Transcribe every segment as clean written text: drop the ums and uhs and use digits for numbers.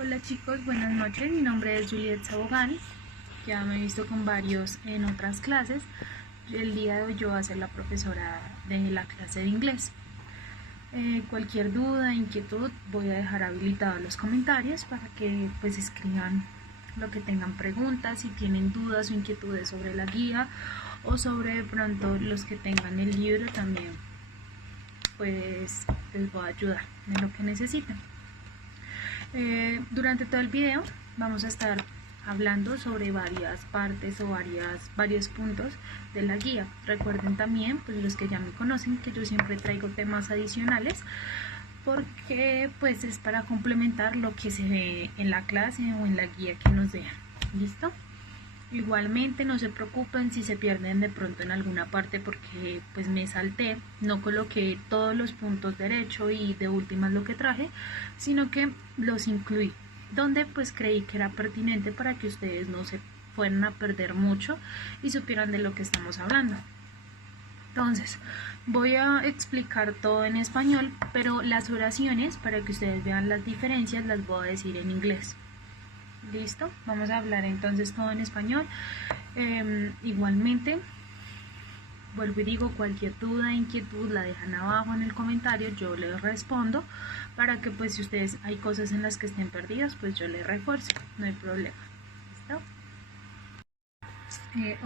Hola chicos, buenas noches. Mi nombre es Juliet Sabogani. Ya me he visto con varios en otras clases. El día de hoy yo voy a ser la profesora de la clase de inglés. Cualquier duda, inquietud, voy a dejar habilitados los comentarios para que pues escriban lo que tengan preguntas, si tienen dudas o inquietudes sobre la guía o sobre de pronto los que tengan el libro también, pues les voy a ayudar en lo que necesiten. Durante todo el video vamos a estar hablando sobre varias partes o varios puntos de la guía. Recuerden también, pues los que ya me conocen, que yo siempre traigo temas adicionales porque pues es para complementar lo que se ve en la clase o en la guía que nos dejan. ¿Listo? Igualmente no se preocupen si se pierden de pronto en alguna parte porque pues me salté, no coloqué todos los puntos derecho y de últimas lo que traje, sino que los incluí donde pues creí que era pertinente para que ustedes no se fueran a perder mucho y supieran de lo que estamos hablando. Entonces voy a explicar todo en español, pero las oraciones para que ustedes vean las diferencias las voy a decir en inglés. Listo, vamos a hablar entonces todo en español. Igualmente, vuelvo y digo, cualquier duda, inquietud la dejan abajo en el comentario, yo les respondo para que pues si ustedes hay cosas en las que estén perdidas, pues yo les refuerzo, no hay problema. ¿Listo?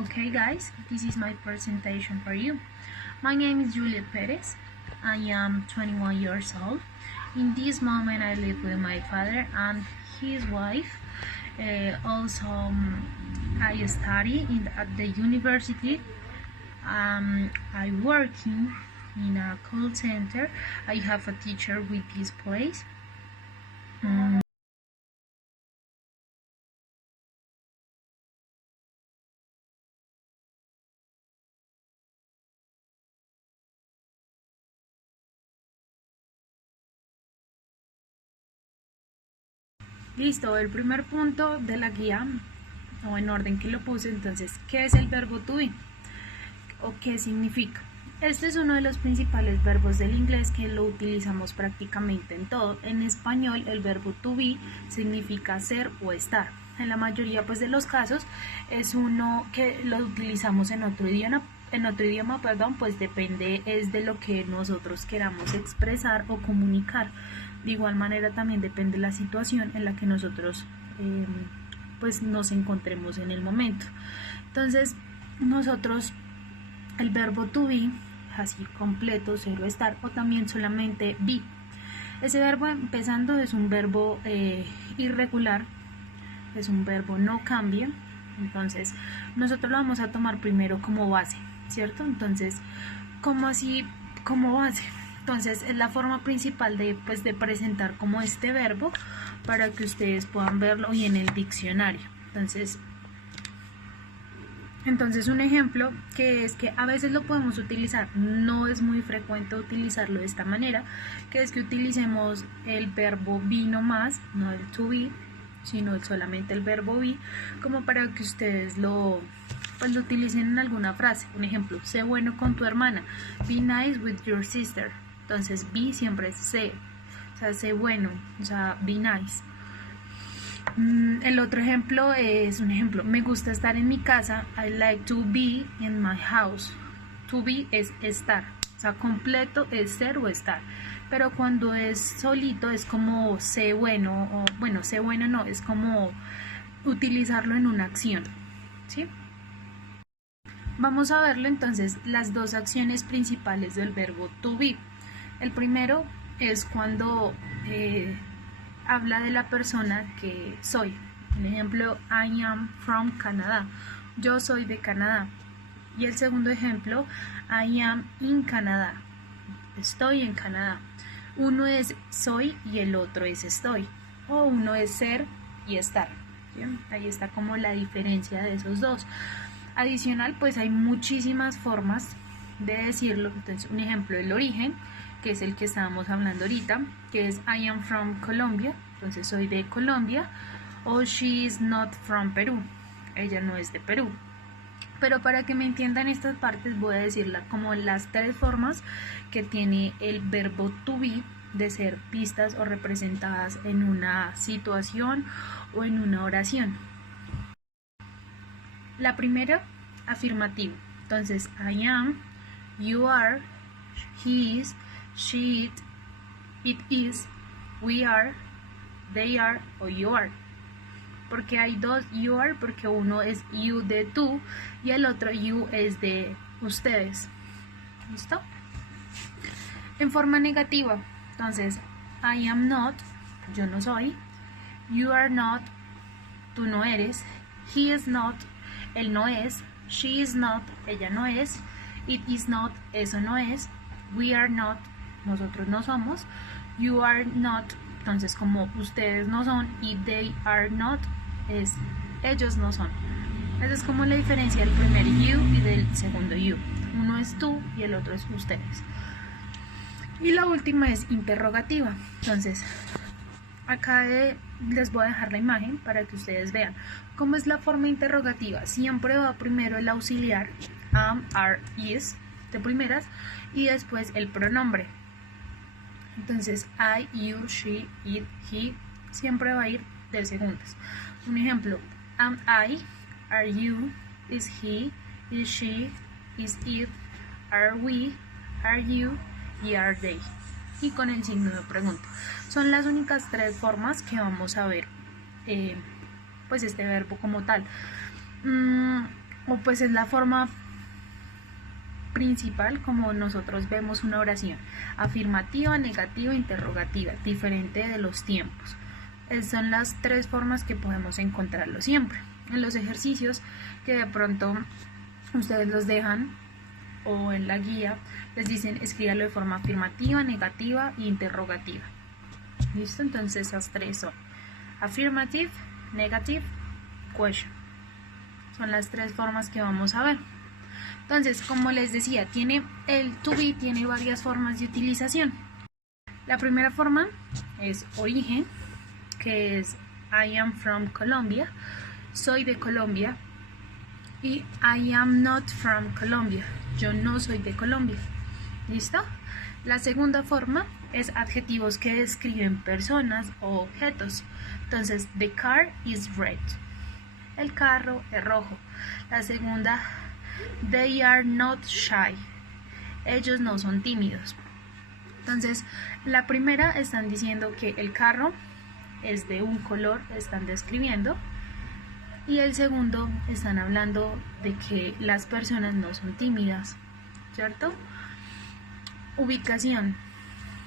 Okay guys, this is my presentation for you. My name is Juliet Perez. I am 21 years old. In this moment I live with my father and his wife. Also, I study at the university. I working in a call center. I have a teacher with this place. Listo, el primer punto de la guía, o en orden que lo puse, entonces, ¿qué es el verbo to be? ¿O qué significa? Este es uno de los principales verbos del inglés que lo utilizamos prácticamente en todo. En español, el verbo to be significa ser o estar. En la mayoría pues, de los casos es uno que lo utilizamos en otro idioma, pues depende es de lo que nosotros queramos expresar o comunicar. De igual manera también depende de la situación en la que nosotros pues nos encontremos en el momento. Entonces nosotros el verbo to be, así completo, ser o estar, o también solamente be. Ese verbo empezando es un verbo irregular, es un verbo no cambia, entonces nosotros lo vamos a tomar primero como base, ¿cierto? Entonces, ¿cómo así como base? Entonces es la forma principal de presentar como este verbo para que ustedes puedan verlo y en el diccionario. Entonces un ejemplo que es que a veces lo podemos utilizar, no es muy frecuente utilizarlo de esta manera, que es que utilicemos el verbo be nomás, no el to be, sino solamente el verbo be, como para que ustedes lo utilicen en alguna frase. Un ejemplo, sé bueno con tu hermana, be nice with your sister. Entonces be siempre es sé, o sea, sé bueno, o sea, be nice. El otro ejemplo es me gusta estar en mi casa. I like to be in my house. To be es estar, o sea, completo es ser o estar. Pero cuando es solito es como sé bueno, o bueno, sé bueno no, es como utilizarlo en una acción, ¿sí? Vamos a verlo entonces las dos acciones principales del verbo to be. El primero es cuando habla de la persona que soy. Por ejemplo, I am from Canada. Yo soy de Canadá. Y el segundo ejemplo, I am in Canada. Estoy en Canadá. Uno es soy y el otro es estoy. O uno es ser y estar. ¿Bien? Ahí está como la diferencia de esos dos. Adicional, pues hay muchísimas formas de decirlo. Entonces, un ejemplo, el origen, que es el que estábamos hablando ahorita, que es I am from Colombia, entonces soy de Colombia, o she is not from Perú, ella no es de Perú. Pero para que me entiendan estas partes voy a decirla como las tres formas que tiene el verbo to be de ser vistas o representadas en una situación o en una oración. La primera, afirmativo. Entonces, I am, you are, he is, she it is, we are, they are o you are. Porque hay dos you are, porque uno es you de tú y el otro you es de ustedes. ¿Listo? En forma negativa, entonces, I am not, yo no soy, you are not, tú no eres, he is not, él no es, she is not, ella no es, it is not, eso no es, we are not, nosotros no somos, you are not, entonces como ustedes no son, y they are not, es ellos no son. Esa es como la diferencia del primer you y del segundo you. Uno es tú y el otro es ustedes. Y la última es interrogativa. Entonces, acá les voy a dejar la imagen para que ustedes vean cómo es la forma interrogativa. Siempre va primero el auxiliar, am, are, is, de primeras, y después el pronombre. Entonces, I, you, she, it, he, siempre va a ir de segundas. Un ejemplo, am I, are you, is he, is she, is it, are we, are you y are they. Y con el signo de pregunta. Son las únicas tres formas que vamos a ver pues este verbo como tal. O pues es la forma principal como nosotros vemos una oración. Afirmativa, negativa, interrogativa, diferente de los tiempos. Son las tres formas que podemos encontrarlo siempre. En los ejercicios que de pronto ustedes los dejan o en la guía les dicen escríbalo de forma afirmativa, negativa e interrogativa. ¿Listo? Entonces esas tres son affirmative, negative, question. Son las tres formas que vamos a ver. Entonces, como les decía, el to be tiene varias formas de utilización. La primera forma es origen, que es I am from Colombia, soy de Colombia, y I am not from Colombia, yo no soy de Colombia. ¿Listo? La segunda forma es adjetivos que describen personas o objetos. Entonces, the car is red, el carro es rojo. La segunda, they are not shy, ellos no son tímidos. Entonces, la primera están diciendo que el carro es de un color, están describiendo, y el segundo están hablando de que las personas no son tímidas, ¿cierto? Ubicación.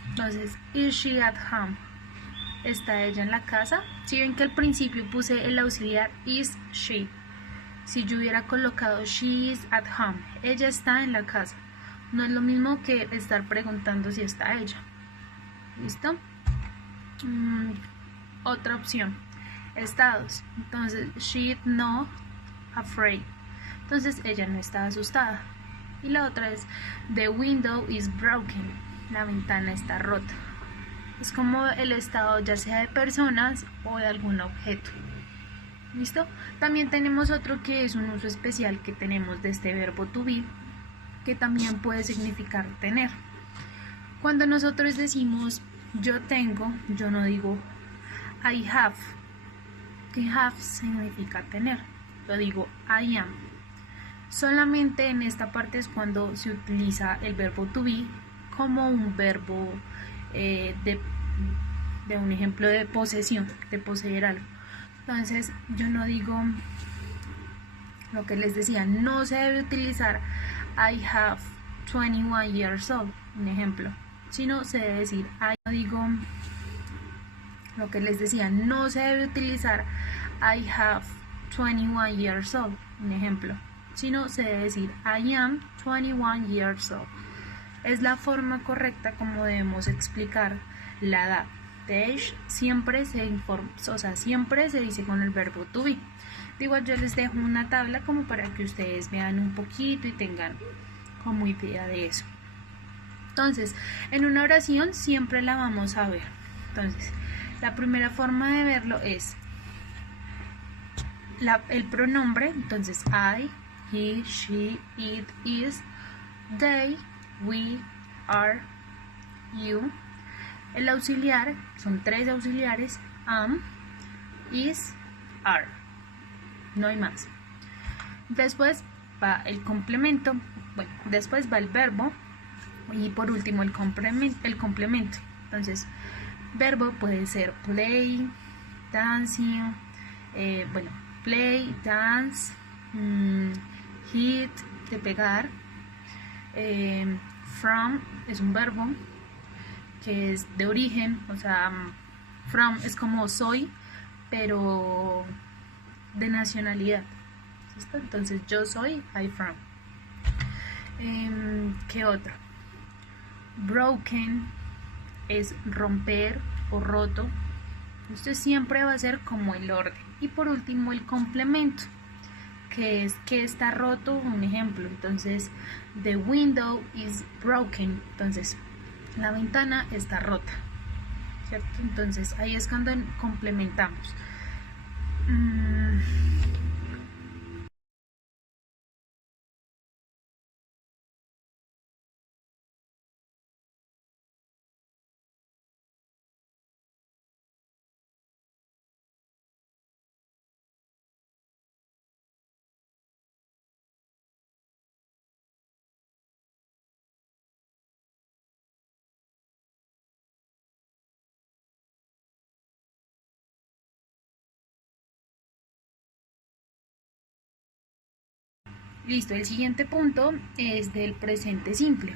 Entonces, is she at home? ¿Está ella en la casa? Si ven que al principio puse el auxiliar is she, si yo hubiera colocado she is at home, ella está en la casa, no es lo mismo que estar preguntando si está ella. ¿Listo? Otra opción, estados. Entonces, she not afraid, entonces ella no está asustada. Y la otra es the window is broken, la ventana está rota. Es como el estado ya sea de personas o de algún objeto. ¿Listo? También tenemos otro que es un uso especial que tenemos de este verbo to be, que también puede significar tener. Cuando nosotros decimos yo tengo, yo no digo I have, que have significa tener, lo digo I am. Solamente en esta parte es cuando se utiliza el verbo to be como un verbo de un ejemplo de posesión, de poseer algo. Entonces yo no digo lo que les decía, no se debe utilizar I have 21 years old, un ejemplo, sino se debe decir no digo lo que les decía, no se debe utilizar I have 21 years old, un ejemplo, sino se debe decir I am 21 years old. Es la forma correcta como debemos explicar la edad. The age siempre se informa, o sea, siempre se dice con el verbo to be. Igual yo les dejo una tabla como para que ustedes vean un poquito y tengan como idea de eso. Entonces, en una oración siempre la vamos a ver. Entonces, la primera forma de verlo es el pronombre. Entonces, I, he, she, it, is, they, we, are, you. El auxiliar, son 3 auxiliares, am, is, are, no hay más. Después va el complemento, bueno, después va el verbo y por último el complemento. Entonces, verbo puede ser play, dancing, bueno, play, dance, hit, de pegar. From es un verbo que es de origen, o sea, from es como soy, pero de nacionalidad. ¿Listo? Entonces yo soy, I from. ¿Qué otro? Broken es romper o roto. Esto siempre va a ser como el orden. Y por último el complemento, que es que está roto, un ejemplo. Entonces, the window is broken. Entonces, la ventana está rota, ¿cierto? Entonces, ahí es cuando complementamos. Listo, el siguiente punto es del presente simple.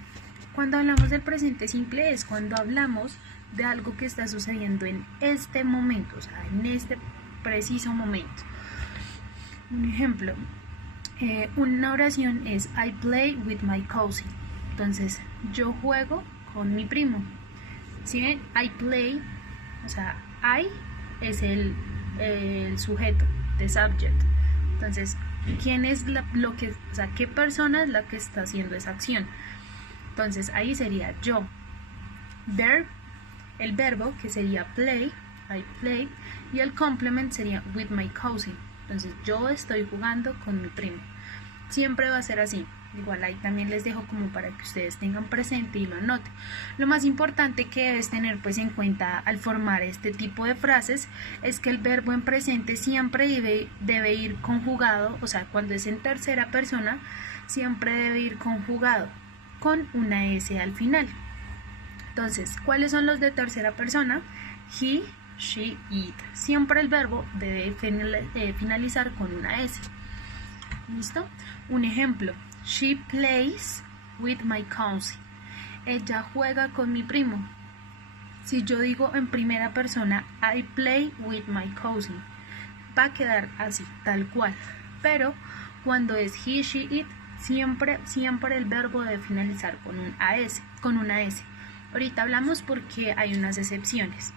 Cuando hablamos del presente simple es cuando hablamos de algo que está sucediendo en este momento, o sea, en este preciso momento. Un ejemplo, una oración es I play with my cousin. Entonces, yo juego con mi primo. ¿Sí ven? I play, o sea, I es el sujeto, the subject. Entonces, ¿quién es o sea, qué persona es la que está haciendo esa acción? Entonces, ahí sería yo. Verb, el verbo que sería play, I play, y el complement sería with my cousin. Entonces, yo estoy jugando con mi primo. Siempre va a ser así. Igual ahí también les dejo como para que ustedes tengan presente y lo anoten. Lo más importante que debes tener pues en cuenta al formar este tipo de frases es que el verbo en presente siempre debe ir conjugado, o sea, cuando es en tercera persona, siempre debe ir conjugado con una S al final. Entonces, ¿cuáles son los de tercera persona? He, she, it. Siempre el verbo debe finalizar con una S. ¿Listo? Un ejemplo. She plays with my cousin. Ella juega con mi primo. Si yo digo en primera persona I play with my cousin, va a quedar así, tal cual. Pero cuando es he, she, it, siempre el verbo debe finalizar con una S. Ahorita hablamos porque hay unas excepciones.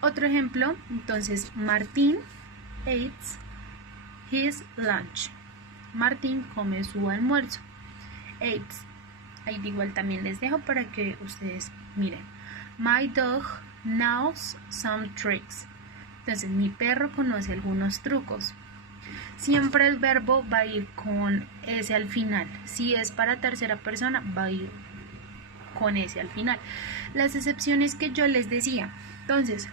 Otro ejemplo, entonces, Martín eats his lunch. Martín come su almuerzo. Eats. Ahí igual también les dejo para que ustedes miren. My dog knows some tricks. Entonces, mi perro conoce algunos trucos. Siempre el verbo va a ir con S al final. Si es para tercera persona, va a ir con S al final. Las excepciones que yo les decía. Entonces,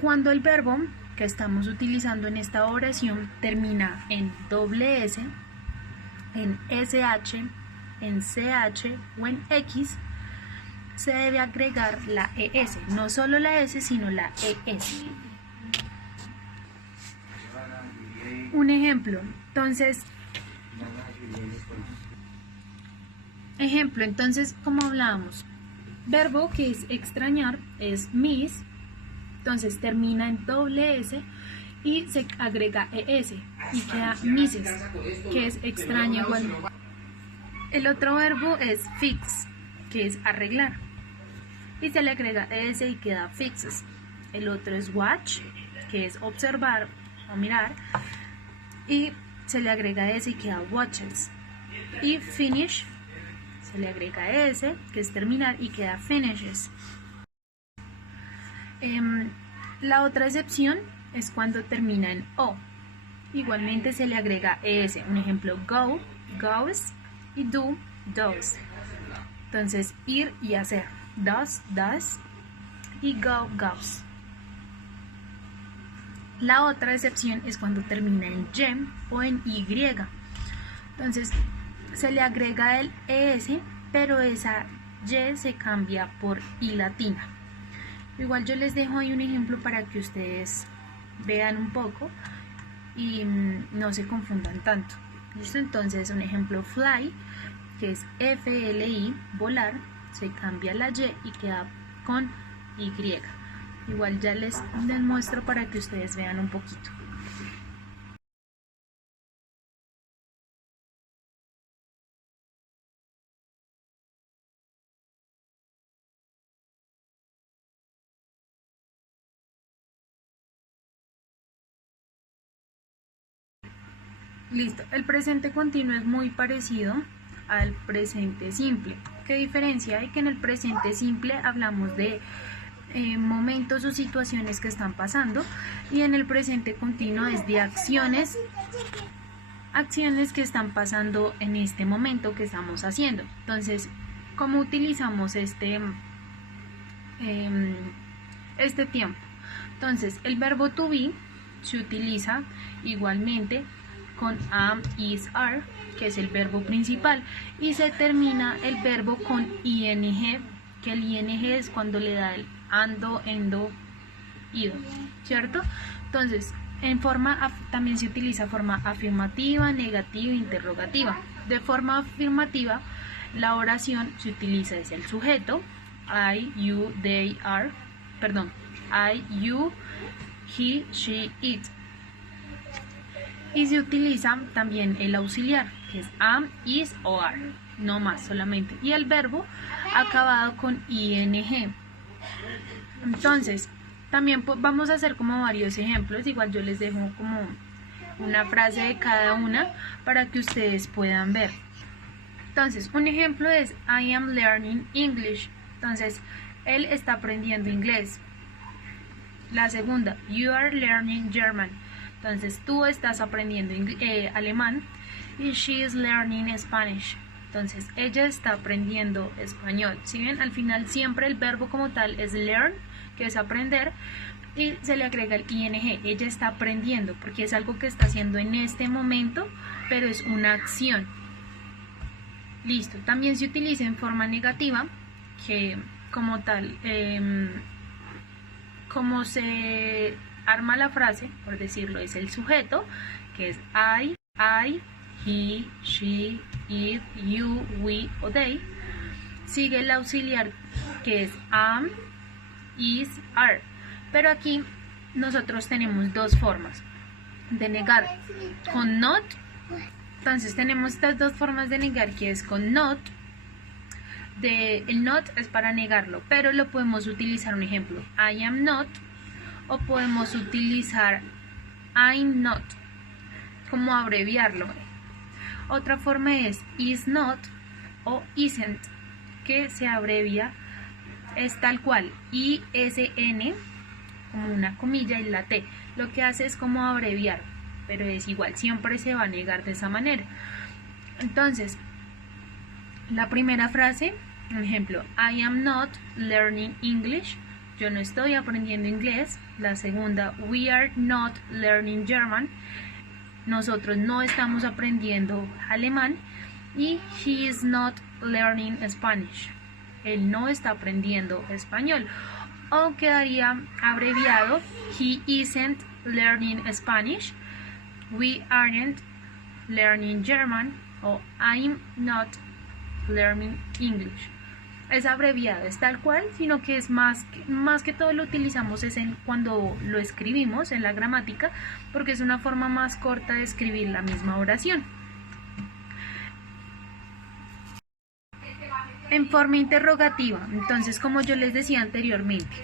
cuando el verbo que estamos utilizando en esta oración termina en doble S, en SH, en CH o en X, se debe agregar la ES, no solo la S, sino la ES. Un ejemplo, entonces, como hablábamos, verbo que es extrañar es miss. Entonces termina en doble S y se agrega ES y queda misses, que es extraña igual. El otro verbo es fix, que es arreglar, y se le agrega ES y queda fixes. El otro es watch, que es observar o mirar, y se le agrega ES y queda watches. Y finish, se le agrega ES, que es terminar, y queda finishes. La otra excepción es cuando termina en O. Igualmente se le agrega ES. Un ejemplo, go, goes, y do, does. Entonces, ir y hacer. does y go, goes. La otra excepción es cuando termina en y o en y. Entonces se le agrega el es, pero esa y se cambia por i latina. Igual yo les dejo ahí un ejemplo para que ustedes vean un poco y no se confundan tanto. ¿Listo? Entonces un ejemplo, fly, que es fly, volar, se cambia la y queda con y. Igual ya les muestro para que ustedes vean un poquito. Listo, el presente continuo es muy parecido al presente simple. ¿Qué diferencia hay? Que en el presente simple hablamos de momentos o situaciones que están pasando, y en el presente continuo es de acciones que están pasando en este momento que estamos haciendo. Entonces, ¿cómo utilizamos este tiempo? Entonces, el verbo to be se utiliza igualmente con am, is, are, que es el verbo principal, y se termina el verbo con ing, que el ing es cuando le da el ando, endo, ido, ¿cierto? Entonces, también se utiliza forma afirmativa, negativa e interrogativa. De forma afirmativa, la oración se utiliza es el sujeto, I, you, they, are, I, you, he, she, it. Y se utiliza también el auxiliar, que es am, is o are, no más solamente. Y el verbo acabado con ing. Entonces, también vamos a hacer como varios ejemplos. Igual yo les dejo como una frase de cada una para que ustedes puedan ver. Entonces, un ejemplo es I am learning English. Entonces, él está aprendiendo inglés. La segunda, you are learning German. Entonces tú estás aprendiendo alemán. Y she is learning Spanish. Entonces ella está aprendiendo español. Si ven, al final siempre el verbo como tal es learn, que es aprender, y se le agrega el ing. Ella está aprendiendo porque es algo que está haciendo en este momento, pero es una acción. Listo. También se utiliza en forma negativa, que como tal, como se arma la frase, por decirlo, es el sujeto, que es I, he, she, it, you, we o they. Sigue el auxiliar, que es am, is, are. Pero aquí nosotros tenemos dos formas de negar: con not. Entonces tenemos estas dos formas de negar, que es con not. El not es para negarlo, pero lo podemos utilizar, un ejemplo, I am not, o podemos utilizar I'm not, como abreviarlo. Otra forma es is not o isn't, que se abrevia, es tal cual, ISN, como una comilla y la T. Lo que hace es como abreviar, pero es igual, siempre se va a negar de esa manera. Entonces, la primera frase, por ejemplo, I am not learning English. Yo no estoy aprendiendo inglés. La segunda, we are not learning German. Nosotros no estamos aprendiendo alemán. Y he is not learning Spanish. Él no está aprendiendo español. O quedaría abreviado, he isn't learning Spanish. We aren't learning German. O I'm not learning English. Es abreviado, es tal cual, sino que es más que todo lo utilizamos es cuando lo escribimos en la gramática, porque es una forma más corta de escribir la misma oración. En forma interrogativa, entonces, como yo les decía anteriormente,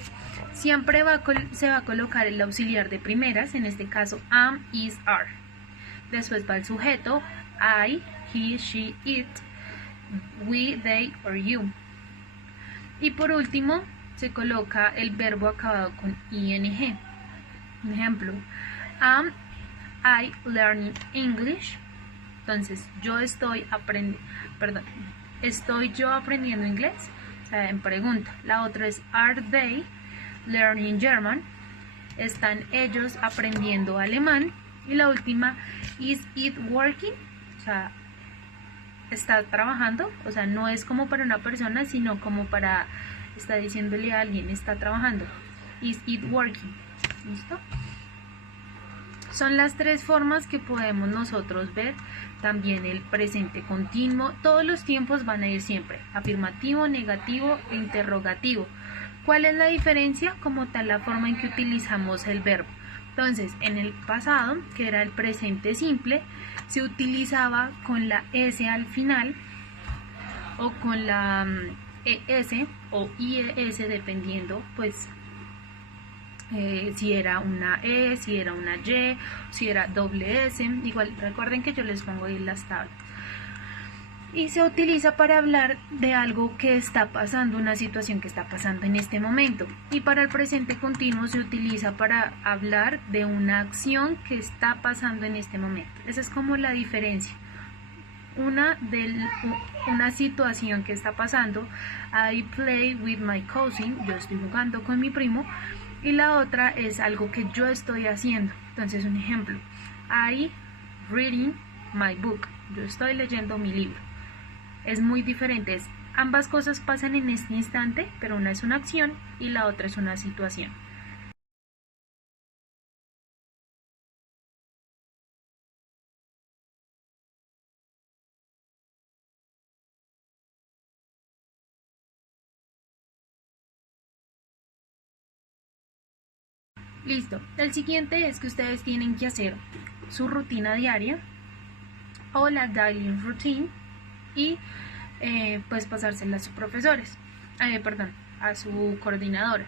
siempre se va a colocar el auxiliar de primeras, en este caso am, is, are. Después va el sujeto, I, he, she, it, we, they or you. Y por último se coloca el verbo acabado con ing. Un ejemplo, am I learning English. Entonces, ¿estoy yo aprendiendo inglés? o sea, en pregunta. La otra es Are they learning German? ¿Están ellos aprendiendo alemán? Y la última, Is it working? O sea, ¿está trabajando? O sea, no es como para una persona, sino como para, está diciéndole a alguien, está trabajando. Is it working? ¿Listo? Son las tres formas que podemos nosotros ver. También el presente continuo. Todos los tiempos van a ir siempre. Afirmativo, negativo e interrogativo. ¿Cuál es la diferencia? Como tal, la forma en que utilizamos el verbo. Entonces, en el pasado, que era el presente simple, se utilizaba con la S al final o con la ES o IES, dependiendo, pues, si era una E, si era una Y, si era doble S. Igual recuerden que yo les pongo ahí las tablas. Y se utiliza para hablar de algo que está pasando, una situación que está pasando en este momento. Y para el presente continuo se utiliza para hablar de una acción que está pasando en este momento. Esa es como la diferencia. Una situación que está pasando, I play with my cousin, yo estoy jugando con mi primo, y la otra es algo que yo estoy haciendo. Entonces, un ejemplo, I reading my book, yo estoy leyendo mi libro. Es muy diferente, ambas cosas pasan en este instante, pero una es una acción y la otra es una situación. Listo, el siguiente es que ustedes tienen que hacer su rutina diaria o la daily routine y pues pasársela a sus profesores, perdón, a su coordinadora.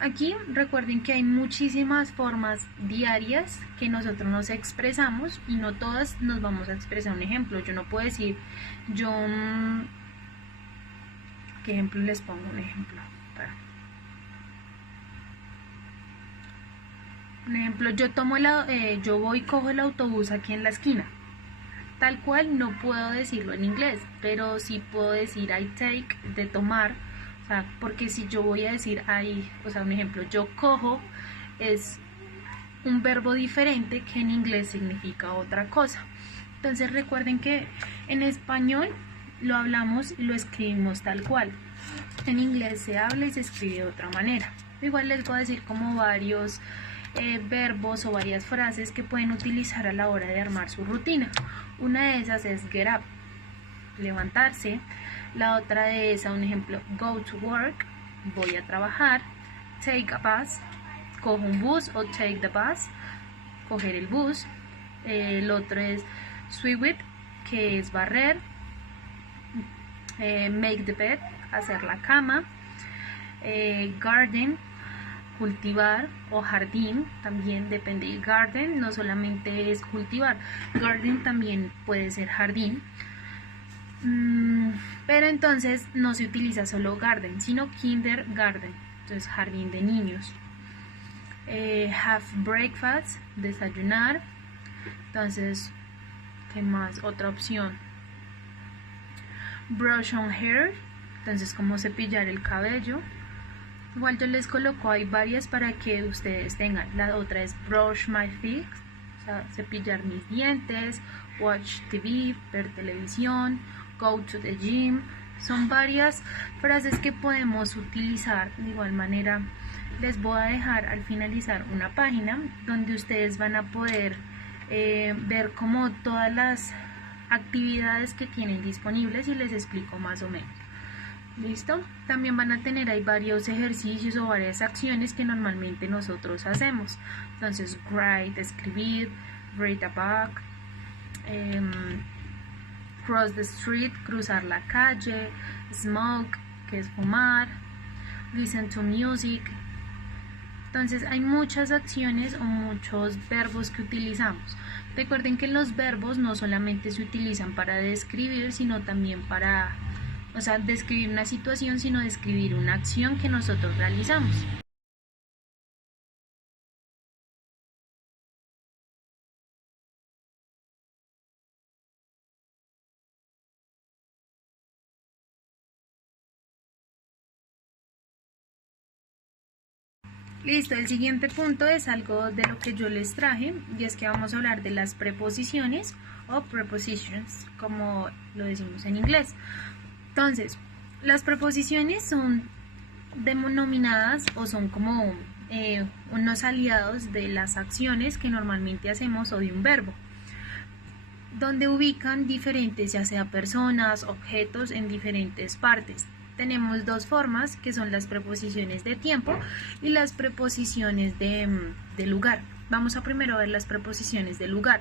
Aquí recuerden que hay muchísimas formas diarias que nosotros nos expresamos y no todas nos vamos a expresar. Un ejemplo, yo no puedo decir yo, ¿qué ejemplo les pongo? Un ejemplo, yo voy y cojo el autobús aquí en la esquina. Tal cual no puedo decirlo en inglés, pero sí puedo decir I take, de tomar. O sea, porque si yo voy a decir I, o sea, un ejemplo, yo cojo, es un verbo diferente que en inglés significa otra cosa. Entonces recuerden que en español lo hablamos y lo escribimos tal cual. En inglés se habla y se escribe de otra manera. Igual les voy a decir como varios verbos o varias frases que pueden utilizar a la hora de armar su rutina. Una de esas es get up, levantarse. La otra es, un ejemplo, go to work, voy a trabajar. Take a bus, cojo un bus, o take the bus, coger el bus. El otro es sweep it, que es barrer. Make the bed, hacer la cama. Garden, cultivar, o jardín, también depende. Garden no solamente es cultivar, garden también puede ser jardín. Pero entonces no se utiliza solo garden, sino kindergarten, entonces jardín de niños. Have breakfast, desayunar. Entonces, ¿qué más? Otra opción, brush on hair, entonces como cepillar el cabello. Igual yo les coloco, hay varias para que ustedes tengan. La otra es brush my teeth, o sea, cepillar mis dientes. Watch TV, ver televisión. Go to the gym. Son varias frases que podemos utilizar. De igual manera, les voy a dejar al finalizar una página donde ustedes van a poder ver como todas las actividades que tienen disponibles y les explico más o menos. ¿Listo? También van a tener ahí varios ejercicios o varias acciones que normalmente nosotros hacemos. Entonces, write, escribir, read a book, cross the street, cruzar la calle, smoke, que es fumar, listen to music. Entonces hay muchas acciones o muchos verbos que utilizamos. Recuerden que los verbos no solamente se utilizan para describir, sino también para, o sea, describir una situación, sino describir una acción que nosotros realizamos. Listo, el siguiente punto es algo de lo que yo les traje y es que vamos a hablar de las preposiciones o prepositions, como lo decimos en inglés. Entonces, las preposiciones son denominadas o son como unos aliados de las acciones que normalmente hacemos o de un verbo, donde ubican diferentes, ya sea personas, objetos en diferentes partes. Tenemos dos formas, que son las preposiciones de tiempo y las preposiciones de lugar. Vamos a primero ver las preposiciones de lugar.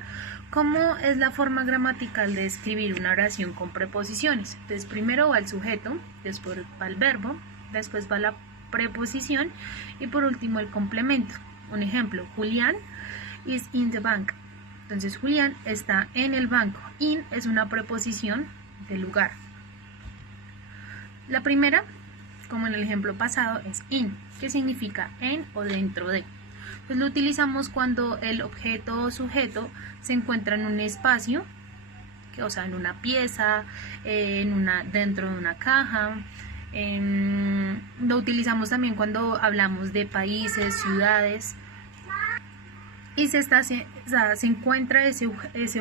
¿Cómo es la forma gramatical de escribir una oración con preposiciones? Entonces, primero va el sujeto, después va el verbo, después va la preposición y por último el complemento. Un ejemplo, Julián is in the bank. Entonces, Julián está en el banco. In es una preposición de lugar. La primera, como en el ejemplo pasado, es in, que significa en o dentro de. Pues lo utilizamos cuando el objeto o sujeto se encuentra en un espacio, o sea, en una pieza, dentro de una caja. Lo utilizamos también cuando hablamos de países, ciudades. Y se encuentra ese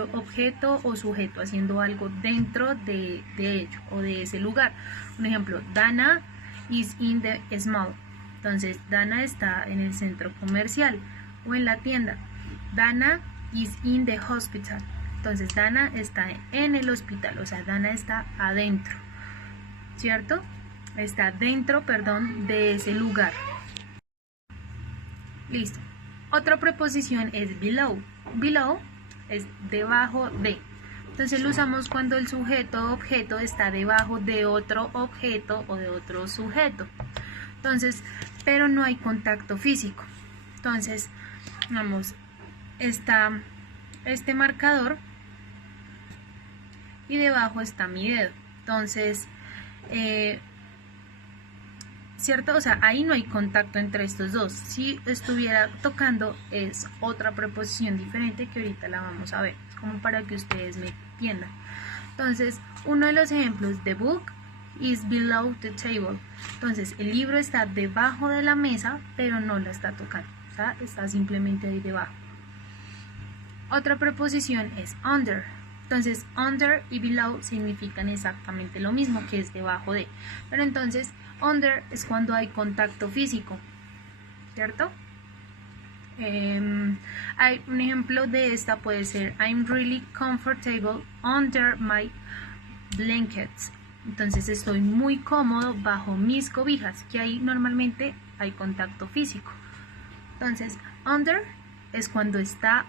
objeto o sujeto haciendo algo dentro de ello o de ese lugar. Un ejemplo, Dana is in the mall. Entonces, Dana está en el centro comercial o en la tienda. Dana is in the hospital. Entonces, Dana está en el hospital, o sea, Dana está adentro, ¿cierto? Está dentro, de ese lugar. Listo. Otra preposición es below. Below es debajo de. Entonces lo usamos cuando el sujeto o objeto está debajo de otro objeto o de otro sujeto. Entonces, pero no hay contacto físico. Entonces, vamos, está este marcador y debajo está mi dedo. Entonces, ¿cierto? O sea, ahí no hay contacto entre estos dos. Si estuviera tocando es otra preposición diferente que ahorita la vamos a ver, como para que ustedes me entiendan. Entonces, uno de los ejemplos, the book is below the table. Entonces, el libro está debajo de la mesa, pero no la está tocando, o sea, está simplemente ahí debajo. Otra preposición es under. Entonces, under y below significan exactamente lo mismo, que es debajo de. Pero entonces, under es cuando hay contacto físico, ¿cierto? Hay un ejemplo de esta puede ser I'm really comfortable under my blankets. Entonces estoy muy cómodo bajo mis cobijas, que ahí normalmente hay contacto físico. Entonces, under es cuando está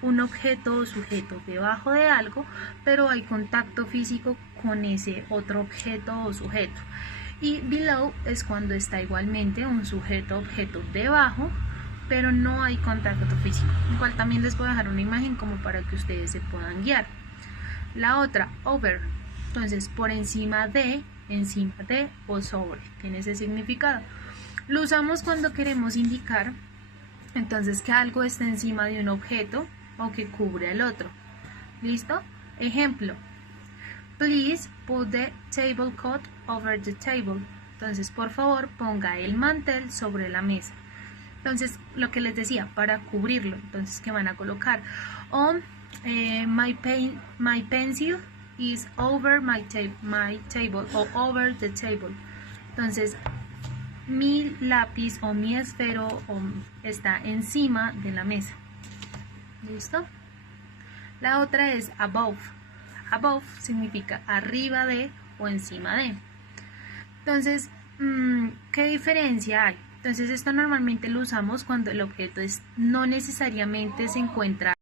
un objeto o sujeto debajo de algo, pero hay contacto físico con ese otro objeto o sujeto. Y below es cuando está igualmente un sujeto objeto debajo, pero no hay contacto físico. Igual también les voy a dejar una imagen como para que ustedes se puedan guiar. La otra, over. Entonces, por encima de o sobre. Tiene ese significado. Lo usamos cuando queremos indicar entonces que algo está encima de un objeto o que cubre al otro. ¿Listo? Ejemplo. Please put the tablecloth over the table. Entonces, por favor, ponga el mantel sobre la mesa. Entonces, lo que les decía, para cubrirlo. Entonces, ¿qué van a colocar? O my pencil is over my table o over the table. Entonces, mi lápiz o mi esfero está encima de la mesa. ¿Listo? La otra es above. Above significa arriba de o encima de. Entonces, ¿qué diferencia hay? Entonces, esto normalmente lo usamos cuando el objeto no necesariamente se encuentra.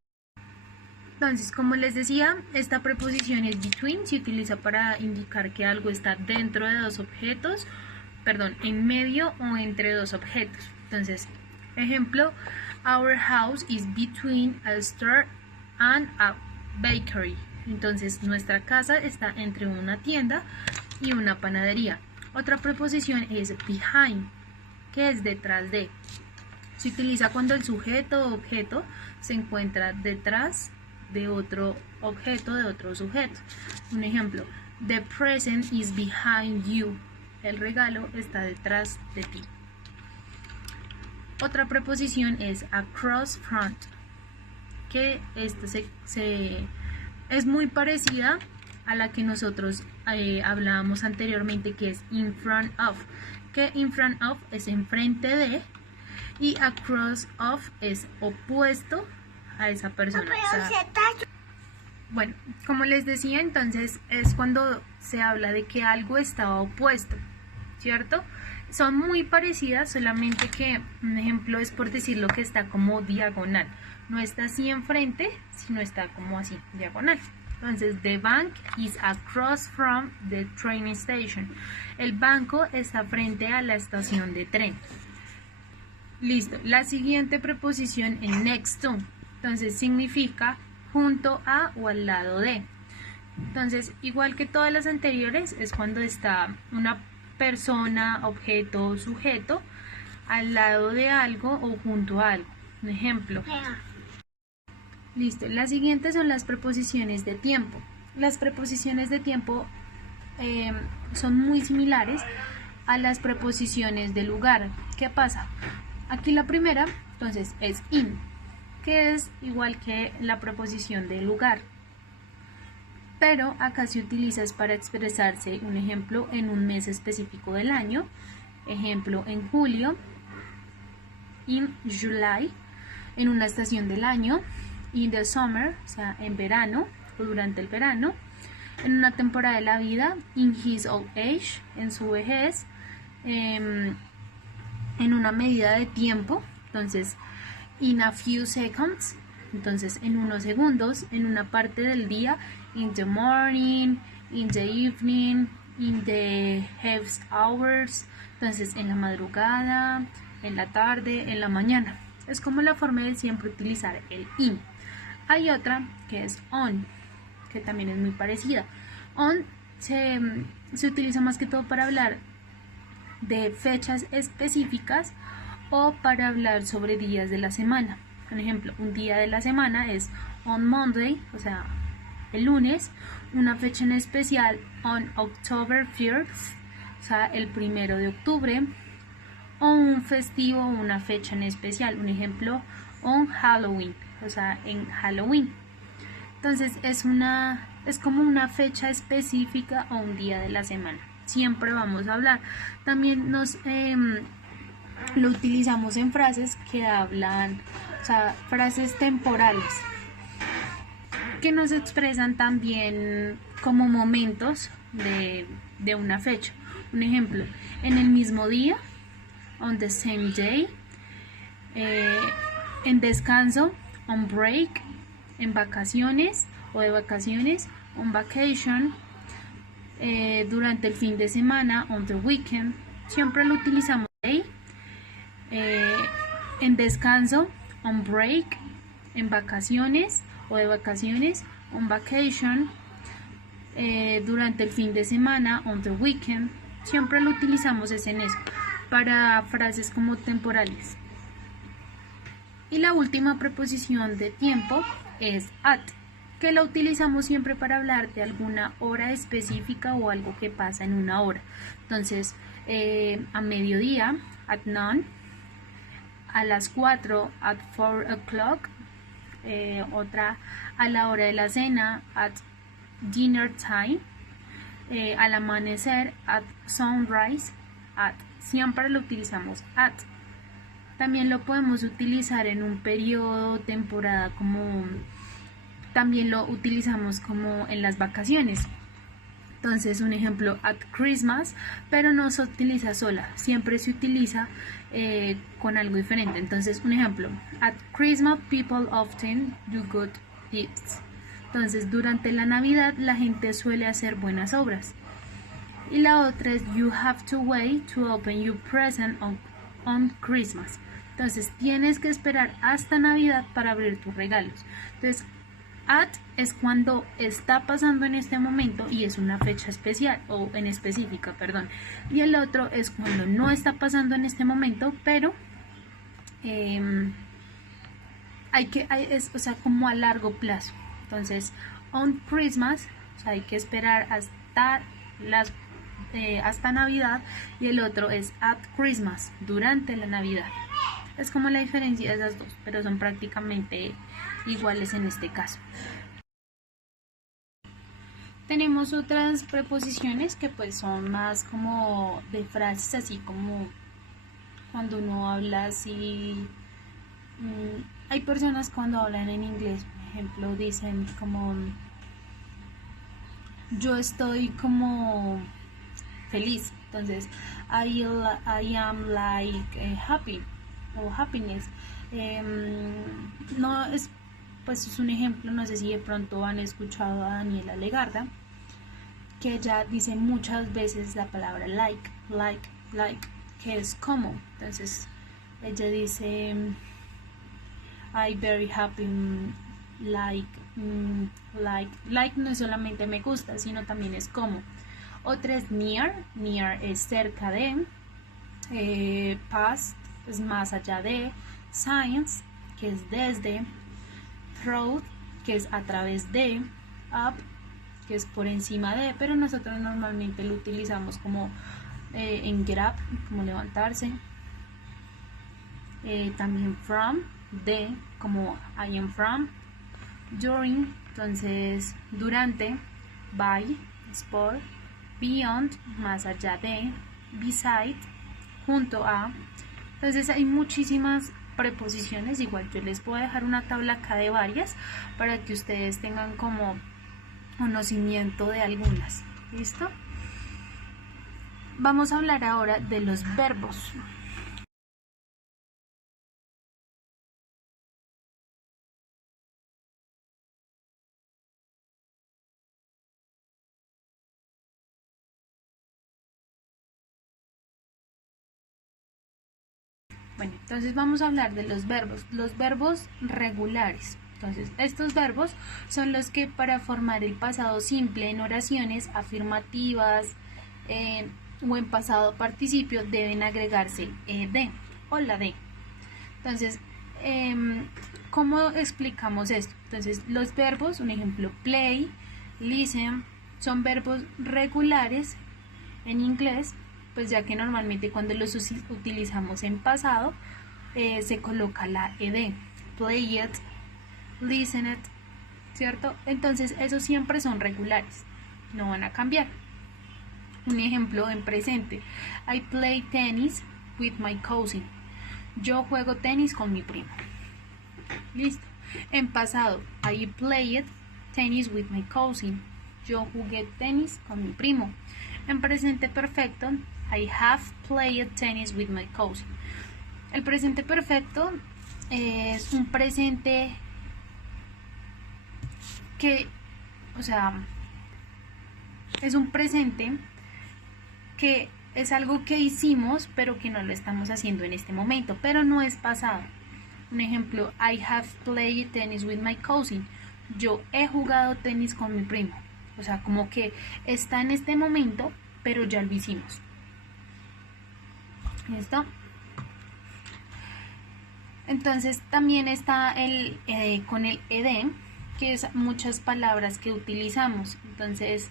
Entonces, como les decía, esta preposición es between, se utiliza para indicar que algo está dentro de dos objetos, en medio o entre dos objetos. Entonces, ejemplo, our house is between a store and a bakery. Entonces, nuestra casa está entre una tienda y una panadería. Otra preposición es behind, que es detrás de. Se utiliza cuando el sujeto o objeto se encuentra detrás de otro objeto, de otro sujeto. Un ejemplo, the present is behind you. El regalo está detrás de ti. Otra preposición es across front, que esta es muy parecida a la que nosotros hablábamos anteriormente, que es in front of, que in front of es enfrente de y across of es opuesto a esa persona. O sea, bueno, como les decía, entonces es cuando se habla de que algo está opuesto, ¿cierto? Son muy parecidas, solamente que un ejemplo es por decir lo que está como diagonal. No está así enfrente, sino está como así, diagonal. Entonces, the bank is across from the train station. El banco está frente a la estación de tren. Listo. La siguiente preposición es next to. Entonces, significa junto a o al lado de. Entonces, igual que todas las anteriores, es cuando está una persona, objeto, sujeto al lado de algo o junto a algo. Un ejemplo. Listo. Las siguientes son las preposiciones de tiempo. Las preposiciones de tiempo son muy similares a las preposiciones de lugar. ¿Qué pasa? Aquí la primera, entonces, es in, que es igual que la preposición de lugar. Pero acá se utiliza para expresarse, un ejemplo, en un mes específico del año. Ejemplo, en julio, in July, en una estación del año, in the summer, o sea, en verano o durante el verano, en una temporada de la vida, in his old age, en su vejez, en una medida de tiempo, entonces, in a few seconds, entonces en unos segundos, en una parte del día, in the morning, in the evening, in the half hours, entonces en la madrugada, en la tarde, en la mañana. Es como la forma de siempre utilizar el in. Hay otra que es on, que también es muy parecida. On se utiliza más que todo para hablar de fechas específicas o para hablar sobre días de la semana. Por ejemplo, un día de la semana es on Monday, o sea, el lunes. Una fecha en especial, on October 1st, o sea, el 1 de octubre. O un festivo, una fecha en especial. Un ejemplo, on Halloween, o sea, en Halloween. Entonces es como una fecha específica o un día de la semana. Siempre vamos a hablar. También lo utilizamos en frases que hablan, o sea, frases temporales, que nos expresan también como momentos de una fecha. Un ejemplo, en el mismo día, on the same day, en descanso, on break, en vacaciones o de vacaciones, on vacation, durante el fin de semana, on the weekend. Siempre lo utilizamos day, en descanso, on break, en vacaciones o de vacaciones, on vacation, durante el fin de semana, on the weekend. Siempre lo utilizamos en eso, para frases como temporales. Y la última preposición de tiempo es at, que la utilizamos siempre para hablar de alguna hora específica o algo que pasa en una hora. Entonces, a mediodía, at noon, a las 4, at 4 o'clock, otra a la hora de la cena, at dinner time, al amanecer, at sunrise, at. Siempre lo utilizamos at. También lo podemos utilizar en un periodo, temporada, como también lo utilizamos como en las vacaciones. Entonces, un ejemplo, at Christmas, pero no se utiliza sola, siempre se utiliza con algo diferente. Entonces, un ejemplo, at Christmas people often do good deeds. Entonces, durante la Navidad la gente suele hacer buenas obras. Y la otra es you have to wait to open your present on Christmas. Entonces, tienes que esperar hasta Navidad para abrir tus regalos. Entonces, at es cuando está pasando en este momento y es una fecha especial o en específica, perdón. Y el otro es cuando no está pasando en este momento, pero o sea, como a largo plazo. Entonces, on Christmas, o sea, hay que esperar hasta Navidad, y el otro es at Christmas, durante la Navidad. Es como la diferencia de esas dos, pero son prácticamente iguales en este caso. Tenemos otras preposiciones que pues son más como de frases, así como cuando uno habla así. Hay personas cuando hablan en inglés, por ejemplo, dicen como yo estoy como feliz. Entonces, I am like happy o happiness. No es, pues es un ejemplo, no sé si de pronto han escuchado a Daniela Legarda, que ella dice muchas veces la palabra like, que es como. Entonces, ella dice I very happy, like no es solamente me gusta, sino también es como. Otra es near es cerca de, past es más allá de, science que es desde, through que es a través de, up que es por encima de, pero nosotros normalmente lo utilizamos como en get up, como levantarse. También from, de, como I am from. During, entonces durante. By, es por. Beyond, más allá de. Beside, junto a. Entonces hay muchísimas preposiciones. Igual yo les puedo dejar una tabla acá de varias para que ustedes tengan como conocimiento de algunas. ¿Listo? Vamos a hablar ahora de los verbos. Bueno, entonces vamos a hablar de los verbos regulares. Entonces, estos verbos son los que para formar el pasado simple en oraciones afirmativas o en pasado participio deben agregarse de o la de. Entonces, ¿cómo explicamos esto? Entonces, los verbos, un ejemplo, play, listen, son verbos regulares en inglés, pues ya que normalmente cuando los utilizamos en pasado se coloca la ed, play it, listen it, ¿cierto? Entonces esos siempre son regulares, no van a cambiar. Un ejemplo en presente, I play tennis with my cousin. Yo juego tenis con mi primo. Listo. En pasado, I played tennis with my cousin. Yo jugué tenis con mi primo. En presente perfecto, I have played tennis with my cousin. El presente perfecto es un presente que, o sea, es un presente que es algo que hicimos, pero que no lo estamos haciendo en este momento, pero no es pasado. Un ejemplo, I have played tennis with my cousin. Yo he jugado tenis con mi primo. O sea, como que está en este momento, pero ya lo hicimos. ¿Listo? Entonces también está el con el ed, que es muchas palabras que utilizamos. Entonces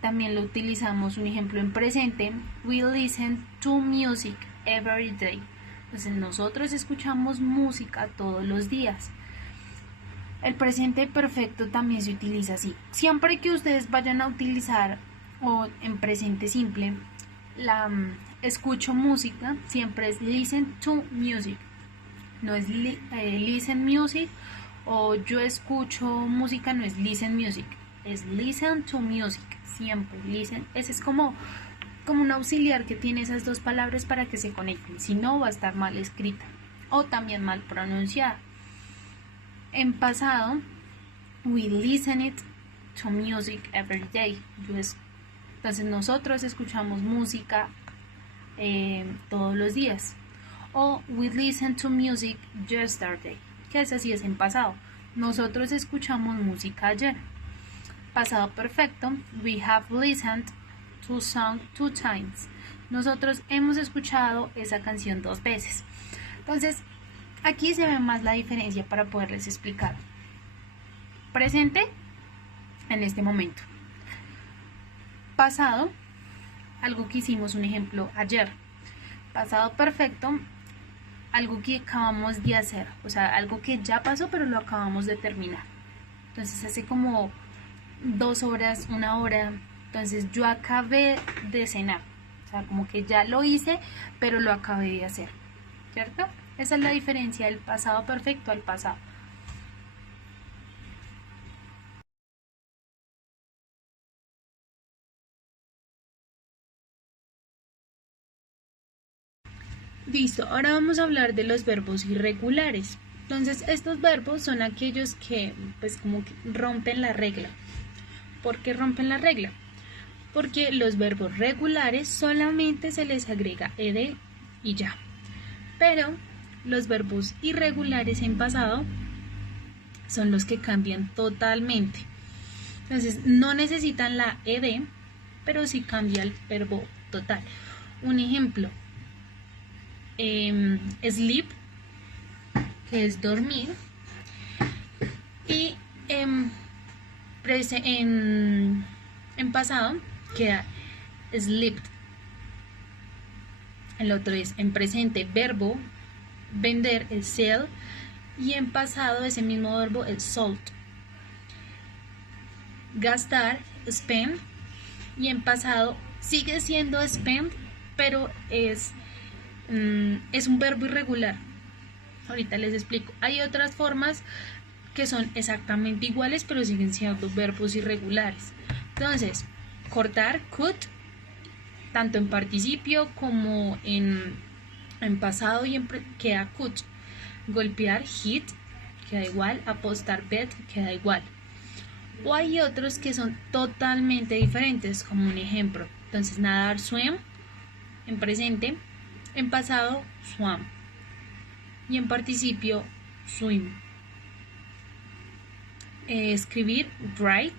también lo utilizamos, un ejemplo en presente, we listen to music every day. Entonces nosotros escuchamos música todos los días. El presente perfecto también se utiliza así. Siempre que ustedes vayan a utilizar o en presente simple la escucho música, siempre es listen to music. No es listen music, o yo escucho música, no es listen music, es listen to music, siempre listen. Ese es como un auxiliar que tiene esas dos palabras para que se conecten, si no va a estar mal escrita o también mal pronunciada. En pasado, we listen it to music every day. Entonces nosotros escuchamos música todos los días. O we listen to music yesterday, que es así, es en pasado. Nosotros escuchamos música ayer. Pasado perfecto, we have listened to song 2 times. Nosotros hemos escuchado esa canción 2 veces. Entonces, aquí se ve más la diferencia para poderles explicar. Presente, en este momento. Pasado, algo que hicimos, un ejemplo, ayer. Pasado perfecto, algo que acabamos de hacer, o sea, algo que ya pasó pero lo acabamos de terminar. Entonces hace como 2 horas, 1 hora, entonces yo acabé de cenar, o sea, como que ya lo hice pero lo acabé de hacer, ¿cierto? Esa es la diferencia del pasado perfecto al pasado. Listo, ahora vamos a hablar de los verbos irregulares. Entonces, estos verbos son aquellos que, pues, como que rompen la regla. ¿Por qué rompen la regla? Porque los verbos regulares solamente se les agrega ed y ya. Pero los verbos irregulares en pasado son los que cambian totalmente. Entonces, no necesitan la ed, pero sí cambia el verbo total. Un ejemplo, sleep, que es dormir, y en pasado queda slept. El otro es en presente, verbo vender es sell, y en pasado ese mismo verbo es sold. Gastar, spend, y en pasado sigue siendo spend, pero es un verbo irregular. Ahorita les explico. Hay otras formas que son exactamente iguales, pero siguen siendo verbos irregulares. Entonces, cortar, cut, tanto en participio como en pasado y queda cut. Golpear, hit, queda igual. Apostar, bet, queda igual. O hay otros que son totalmente diferentes, como un ejemplo. Entonces, nadar, swim, en presente. En pasado, swam. Y en participio, swim. Escribir, write.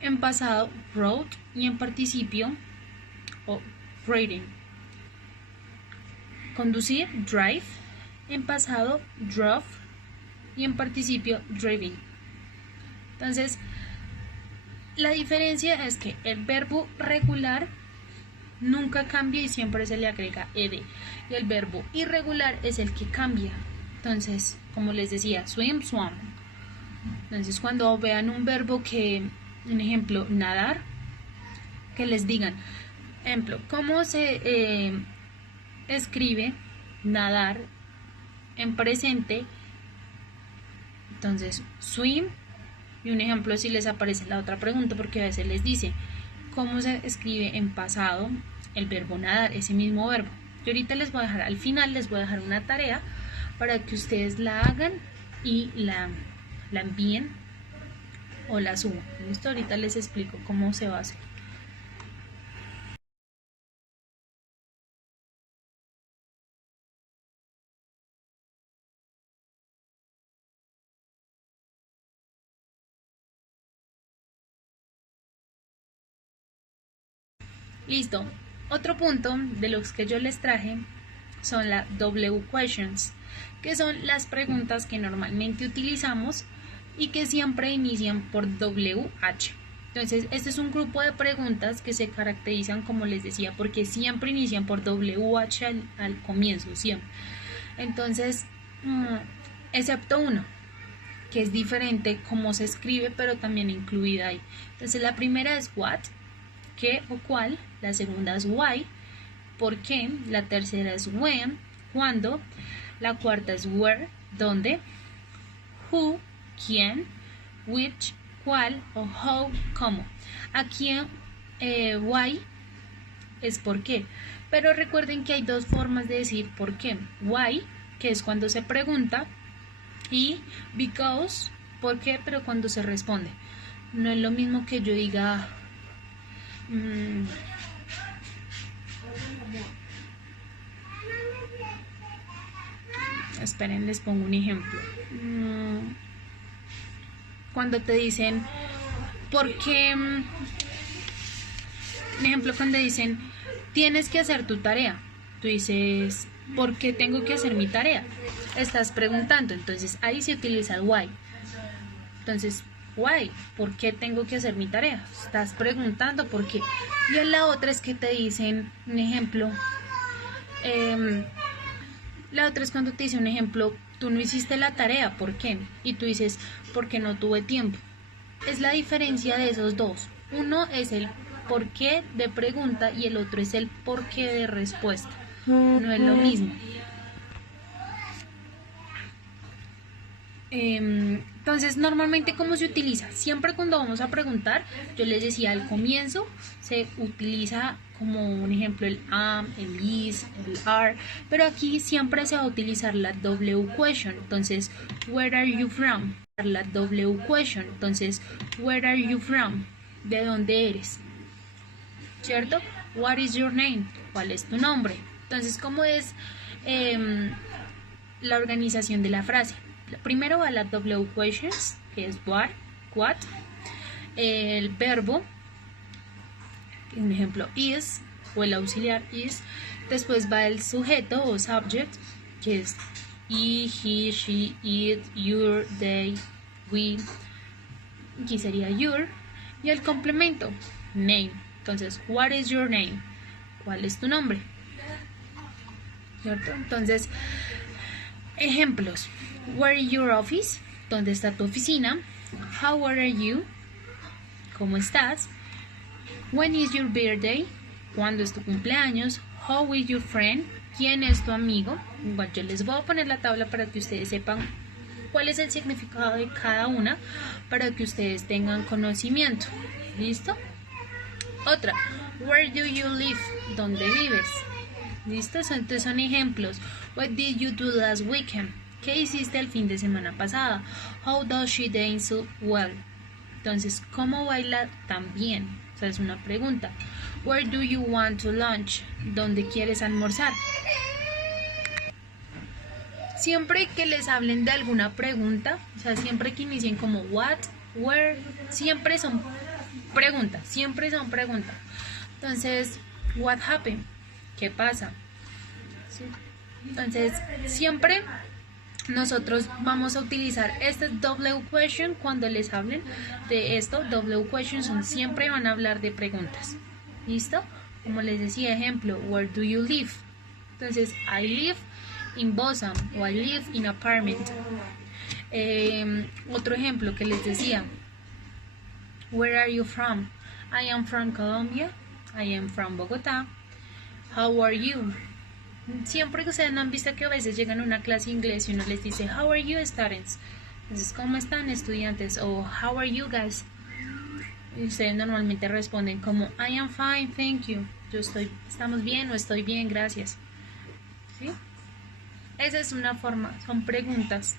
En pasado, wrote. Y en participio, writing. Conducir, drive. En pasado, drove. Y en participio, driving. Entonces, la diferencia es que el verbo regular nunca cambia y siempre se le agrega ed. Y el verbo irregular es el que cambia. Entonces, como les decía, swim, swam. Entonces, cuando vean un verbo que, un ejemplo, nadar, que les digan, ejemplo, ¿cómo se escribe nadar en presente? Entonces, swim. Y un ejemplo si les aparece la otra pregunta, porque a veces les dice cómo se escribe en pasado el verbo nadar, ese mismo verbo. Yo ahorita les voy a dejar, al final les voy a dejar una tarea para que ustedes la hagan y la envíen o la suban. ¿Listo? Ahorita les explico cómo se va a hacer. Listo. Otro punto de los que yo les traje son las W questions, que son las preguntas que normalmente utilizamos y que siempre inician por WH. Entonces, este es un grupo de preguntas que se caracterizan, como les decía, porque siempre inician por WH al comienzo, siempre. Entonces, excepto uno, que es diferente cómo se escribe, pero también incluida ahí. Entonces, la primera es what, qué o cuál. La segunda es why, por qué. La tercera es when, cuándo. La cuarta es where, dónde. Who, quién. Which, cuál. O how, cómo. Aquí why es por qué. Pero recuerden que hay dos formas de decir por qué. Why, que es cuando se pregunta, y because, por qué, pero cuando se responde. No es lo mismo que yo diga esperen, les pongo un ejemplo. Cuando te dicen ¿por qué? Un ejemplo, cuando dicen tienes que hacer tu tarea, tú dices ¿por qué tengo que hacer mi tarea? Estás preguntando, entonces ahí se utiliza el why. Entonces, why, ¿por qué tengo que hacer mi tarea? Estás preguntando por qué. Y en la otra es que te dicen, un ejemplo, La otra es cuando te dice un ejemplo, tú no hiciste la tarea, ¿por qué? Y tú dices, porque no tuve tiempo. Es la diferencia de esos dos. Uno es el por qué de pregunta y el otro es el por qué de respuesta. No es lo mismo. Entonces, normalmente, ¿cómo se utiliza? Siempre cuando vamos a preguntar, yo les decía al comienzo, se utiliza como un ejemplo el am, el is, el are, pero aquí siempre se va a utilizar la W question. Entonces, where are you from? La W question. Entonces, where are you from? ¿De dónde eres? ¿Cierto? What is your name? ¿Cuál es tu nombre? Entonces, ¿cómo es la organización de la frase? Primero va la W questions, que es what, el verbo, un ejemplo is, o el auxiliar is, después va el sujeto o subject, que es he, she, it, your, they, we, aquí sería your, y el complemento, name. Entonces, what is your name? ¿Cuál es tu nombre? ¿Cierto? Entonces, ejemplos. Where is your office? ¿Dónde está tu oficina? How are you? ¿Cómo estás? When is your birthday? ¿Cuándo es tu cumpleaños? How is your friend? ¿Quién es tu amigo? Igual yo les voy a poner la tabla para que ustedes sepan cuál es el significado de cada una, para que ustedes tengan conocimiento. ¿Listo? Otra. Where do you live? ¿Dónde vives? ¿Listo? Entonces son ejemplos. What did you do last weekend? ¿Qué hiciste el fin de semana pasada? How does she dance so well? Entonces, ¿cómo baila tan bien? O sea, es una pregunta. Where do you want to lunch? ¿Dónde quieres almorzar? Siempre que les hablen de alguna pregunta, o sea, siempre que inicien como what, where, siempre son preguntas, Entonces, what happened? ¿Qué pasa? ¿Sí? Entonces, siempre nosotros vamos a utilizar este W question cuando les hablen de esto. W questions siempre van a hablar de preguntas. ¿Listo? Como les decía, ejemplo, where do you live? Entonces, I live in Bosom o I live in apartment. Otro ejemplo que les decía, where are you from? I am from Colombia. I am from Bogotá. How are you? Siempre que ustedes no han visto que a veces llegan a una clase de inglés y uno les dice how are you students, entonces ¿cómo están estudiantes? O how are you guys, y ustedes normalmente responden como I am fine, thank you, estamos bien o estoy bien, gracias. ¿Sí? Esa es una forma, son preguntas.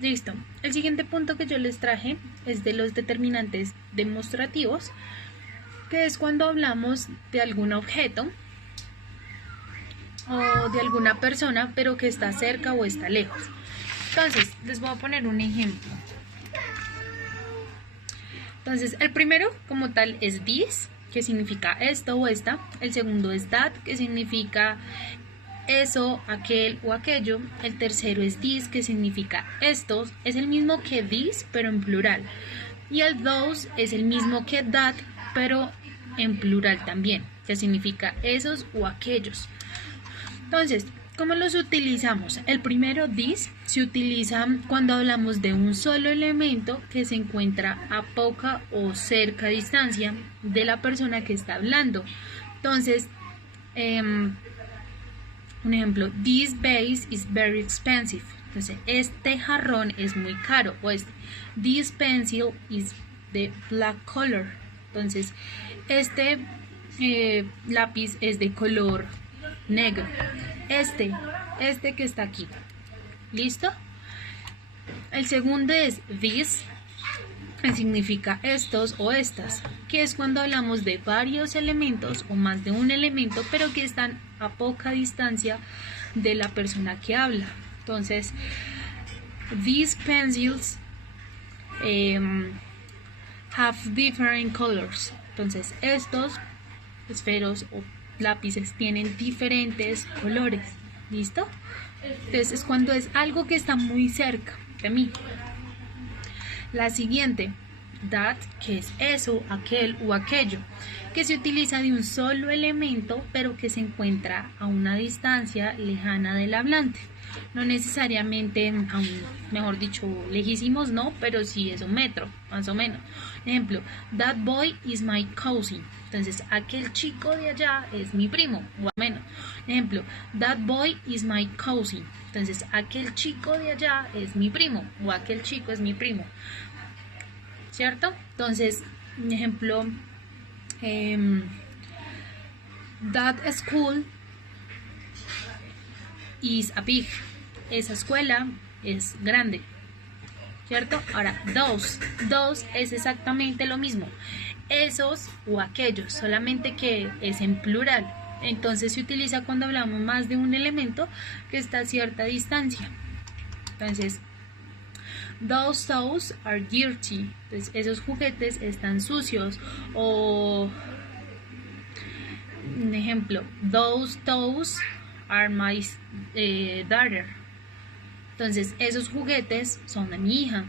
Listo. El siguiente punto que yo les traje es de los determinantes demostrativos, que es cuando hablamos de algún objeto o de alguna persona, pero que está cerca o está lejos. Entonces, les voy a poner un ejemplo. Entonces, el primero como tal es this, que significa esto o esta. El segundo es that, que significa eso, aquel o aquello. El tercero es this, que significa estos. Es el mismo que this, pero en plural. Y el those es el mismo que that, pero en plural también, que significa esos o aquellos. Entonces, ¿cómo los utilizamos? El primero, this, se utiliza cuando hablamos de un solo elemento que se encuentra a poca o cerca distancia de la persona que está hablando. Entonces, un ejemplo, this vase is very expensive. Entonces, este jarrón es muy caro. O this pencil is the black color. Entonces, este lápiz es de color negro. Este que está aquí. ¿Listo? El segundo es this, que significa estos o estas, que es cuando hablamos de varios elementos o más de un elemento, pero que están a poca distancia de la persona que habla. Entonces, these pencils have different colors. Entonces estos esferos o lápices tienen diferentes colores. ¿Listo? Entonces es cuando es algo que está muy cerca de mí. La siguiente, that, que es eso, aquel o aquello, que se utiliza de un solo elemento pero que se encuentra a una distancia lejana del hablante. No necesariamente, mejor dicho, lejísimos no, pero sí es un metro, más o menos. Ejemplo, that boy is my cousin. Entonces, aquel chico de allá es mi primo, o al menos. Ejemplo, that boy is my cousin. Entonces, aquel chico de allá es mi primo, o aquel chico es mi primo. ¿Cierto? Entonces, un ejemplo, that school is a big. Esa escuela es grande. ¿Cierto? Ahora, those es exactamente lo mismo. Esos o aquellos, solamente que es en plural. Entonces se utiliza cuando hablamos más de un elemento que está a cierta distancia. Entonces, those toys are dirty. Entonces, esos juguetes están sucios. O, un ejemplo, those toys are my daughter. Entonces, esos juguetes son de mi hija.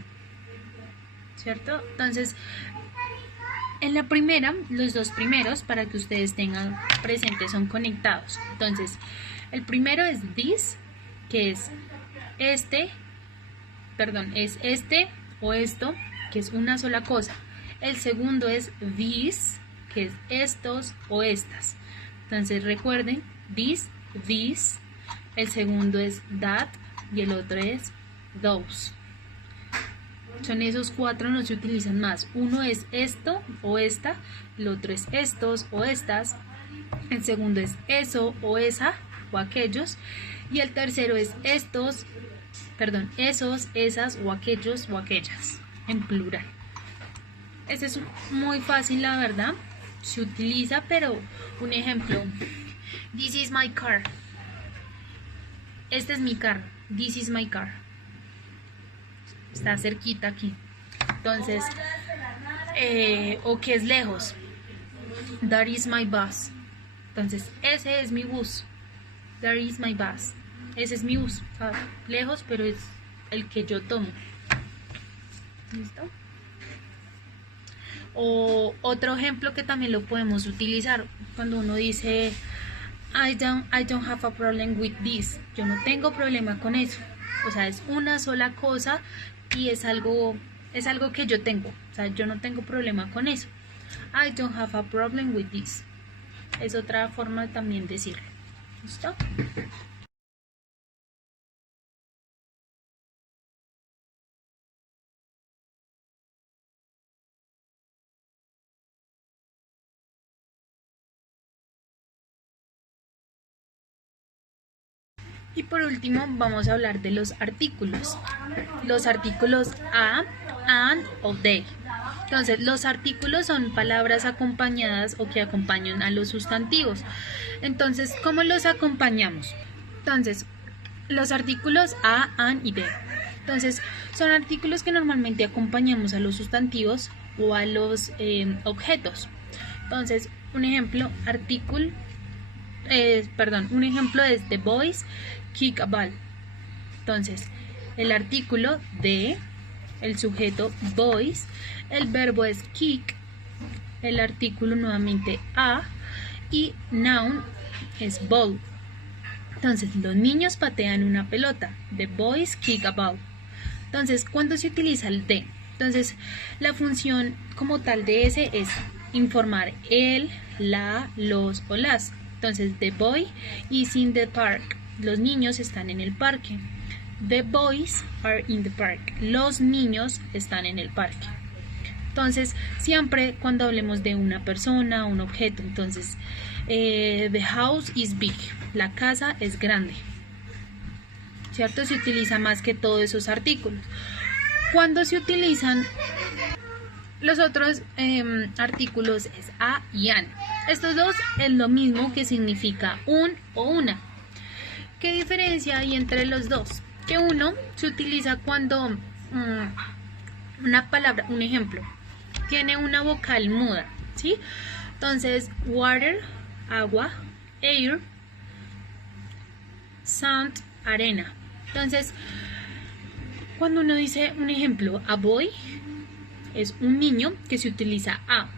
¿Cierto? Entonces, en la primera, los dos primeros, para que ustedes tengan presente, son conectados. Entonces, el primero es this, que es este o esto, que es una sola cosa. El segundo es this, que es estos o estas. Entonces, recuerden, this. El segundo es that y el otro es those. Son esos cuatro, no se utilizan más. Uno es esto o esta, el otro es estos o estas, el segundo es eso o esa o aquellos, y el tercero es esos, esas o aquellos o aquellas, en plural. Este es muy fácil, la verdad, se utiliza, pero un ejemplo, this is my car. Este es mi carro, this is my car. Está cerquita aquí. Entonces, o que es lejos, that is my bus. Entonces, ese es mi bus, that is my bus. Ese es mi bus, o sea, lejos, pero es el que yo tomo. ¿Listo? O otro ejemplo que también lo podemos utilizar cuando uno dice I don't have a problem with this. Yo no tengo problema con eso. O sea, es una sola cosa y es algo que yo tengo. O sea, yo no tengo problema con eso. I don't have a problem with this. Es otra forma también de decirlo. ¿Listo? Y por último vamos a hablar de los artículos. Los artículos a, and o de. Entonces, los artículos son palabras acompañadas o que acompañan a los sustantivos. Entonces, ¿cómo los acompañamos? Entonces, los artículos a, and y de. Entonces, son artículos que normalmente acompañamos a los sustantivos o a los objetos. Entonces, un ejemplo, un ejemplo es the boys kick a ball. Entonces, el artículo de, el sujeto boys, el verbo es kick, el artículo nuevamente a y noun es ball. Entonces, los niños patean una pelota. The boys kick a ball. Entonces, ¿cuándo se utiliza el de? Entonces, la función como tal de ese es informar el, la, los o las. Entonces, the boy is in the park. Los niños están en el parque. The boys are in the park. Los niños están en el parque. Entonces, siempre cuando hablemos de una persona, un objeto, entonces, the house is big. La casa es grande. ¿Cierto? Se utiliza más que todos esos artículos. Cuando se utilizan los otros artículos es a y an. Estos dos es lo mismo, que significa un o una. ¿Qué diferencia hay entre los dos? Que uno se utiliza cuando una palabra, un ejemplo, tiene una vocal muda, ¿sí? Entonces, water, agua, air, sand, arena. Entonces, cuando uno dice un ejemplo, a boy, es un niño que se utiliza a.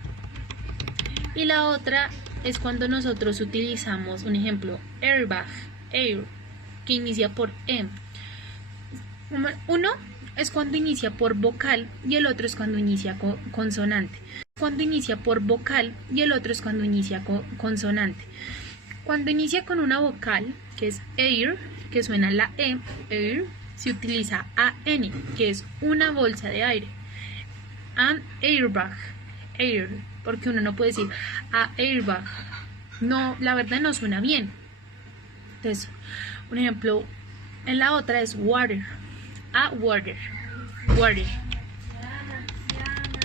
Y la otra es cuando nosotros utilizamos un ejemplo, airbag, air, que inicia por e. Uno es cuando inicia por vocal y el otro es cuando inicia con consonante. Cuando inicia por vocal y el otro es cuando inicia con consonante. Cuando inicia con una vocal, que es air, que suena la e, air, se utiliza an, que es una bolsa de aire. An airbag, air, porque uno no puede decir a airbag. No, la verdad no suena bien. Entonces, un ejemplo, en la otra es water, a water, water.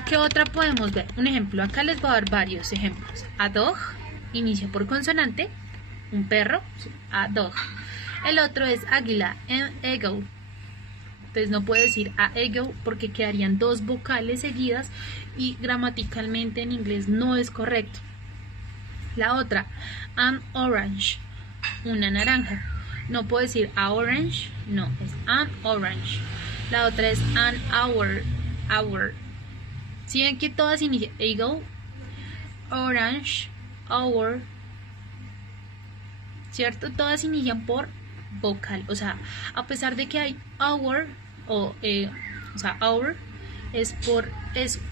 ¿Qué otra podemos ver? Un ejemplo, acá les voy a dar varios ejemplos. A dog, inicia por consonante, un perro, a dog. El otro es águila, an eagle. Entonces no puedo decir a eagle porque quedarían dos vocales seguidas y gramaticalmente en inglés no es correcto. La otra, an orange, una naranja. No puedo decir a orange, no, es an orange. La otra es an hour, hour. Si ven que todas inician, eagle, orange, hour, ¿cierto? Todas inician por vocal, o sea, a pesar de que hay hour o sea, hour es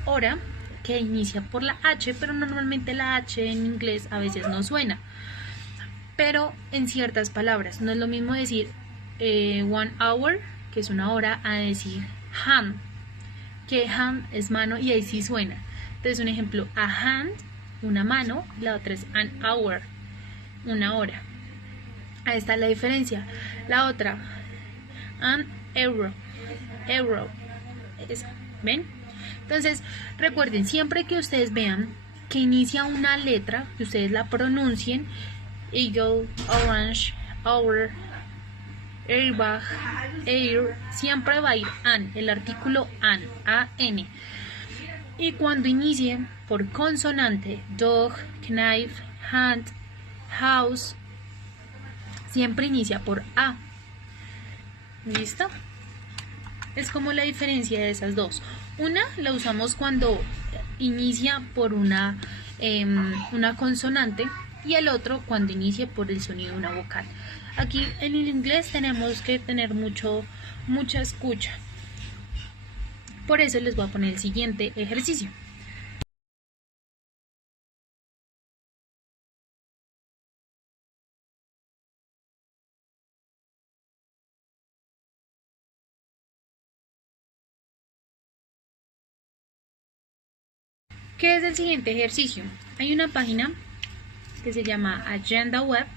hora, que inicia por la H, pero normalmente la H en inglés a veces no suena. Pero en ciertas palabras, no es lo mismo decir 1 hour, que es una hora, a decir hand, que hand es mano y ahí sí suena. Entonces un ejemplo, a hand, una mano, la otra es an hour, una hora. Ahí está la diferencia. La otra, an euro, euro, ¿ven? Entonces recuerden, siempre que ustedes vean que inicia una letra, que ustedes la pronuncien, eagle, orange, hour, airbag, air, siempre va a ir an, el artículo an, a-n. Y cuando inicie por consonante, dog, knife, hand, house, siempre inicia por a. ¿Listo? Es como la diferencia de esas dos. Una la usamos cuando inicia por una consonante y el otro cuando inicia por el sonido de una vocal. Aquí en el inglés tenemos que tener mucha escucha. Por eso les voy a poner el siguiente ejercicio. ¿Qué es el siguiente ejercicio? Hay una página que se llama Agenda Web.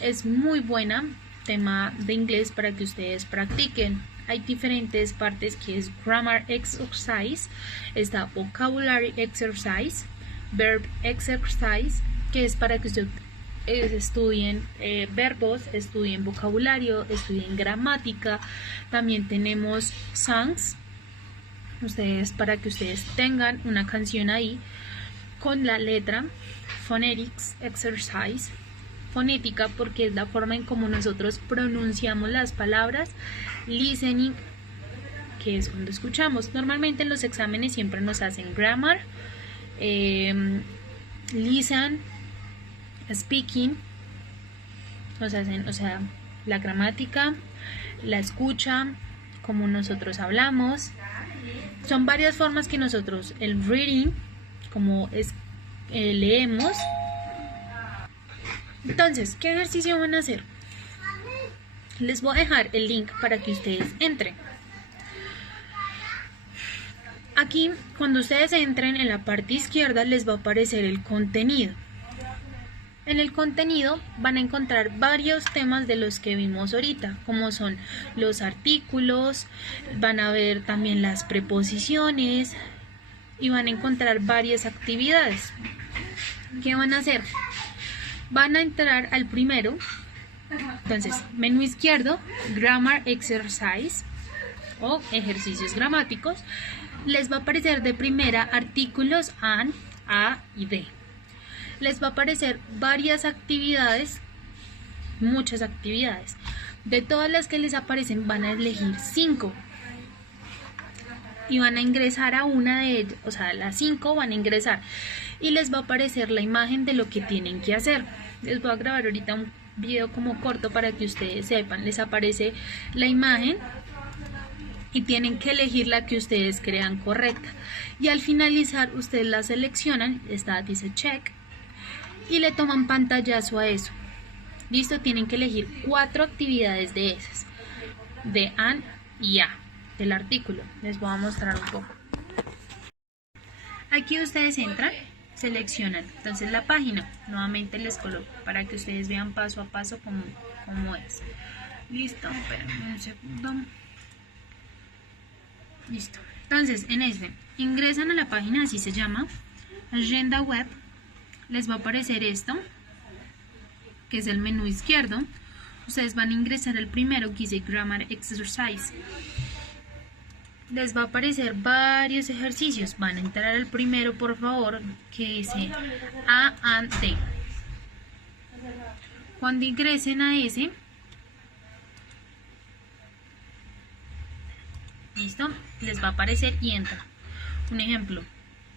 Es muy buena, tema de inglés para que ustedes practiquen. Hay diferentes partes que es Grammar Exercise, está Vocabulary Exercise, Verb Exercise, que es para que ustedes estudien verbos, estudien vocabulario, estudien gramática. También tenemos songs, para que ustedes tengan una canción ahí con la letra. Phonetics Exercise, fonética porque es la forma en cómo nosotros pronunciamos las palabras. Listening, que es cuando escuchamos. Normalmente en los exámenes siempre nos hacen grammar, listen, speaking, nos hacen, o sea, la gramática, la escucha, como nosotros hablamos. Son varias formas que nosotros, el reading, como es leemos. Entonces, ¿qué ejercicio van a hacer? Les voy a dejar el link para que ustedes entren. Aquí, cuando ustedes entren, en la parte izquierda les va a aparecer el contenido. En el contenido van a encontrar varios temas de los que vimos ahorita, como son los artículos, van a ver también las preposiciones y van a encontrar varias actividades. ¿Qué van a hacer? Van a entrar al primero. Entonces, menú izquierdo, Grammar Exercise. o ejercicios gramáticos, les va a aparecer de primera artículos an, a y de. Les va a aparecer varias actividades, muchas actividades. De todas las que les aparecen van a elegir 5 y van a ingresar a una de ellas, o sea, las 5 van a ingresar y les va a aparecer la imagen de lo que tienen que hacer. Les voy a grabar ahorita un video como corto para que ustedes sepan. Les aparece la imagen y tienen que elegir la que ustedes crean correcta, y al finalizar ustedes la seleccionan, esta dice check, y le toman pantallazo a eso. Listo, tienen que elegir 4 actividades de esas, de an y a, del artículo. Les voy a mostrar un poco. Aquí ustedes entran, seleccionan entonces la página, nuevamente les coloco para que ustedes vean paso a paso cómo es. Listo, espérenme un segundo. Listo, entonces en este ingresan a la página, así se llama, Agenda Web. Les va a aparecer esto, que es el menú izquierdo. Ustedes van a ingresar al primero, que dice Grammar Exercise. Les va a aparecer varios ejercicios. Van a entrar al primero, por favor, que dice A and D. Cuando ingresen a ese, listo, les va a aparecer y entran. Un ejemplo,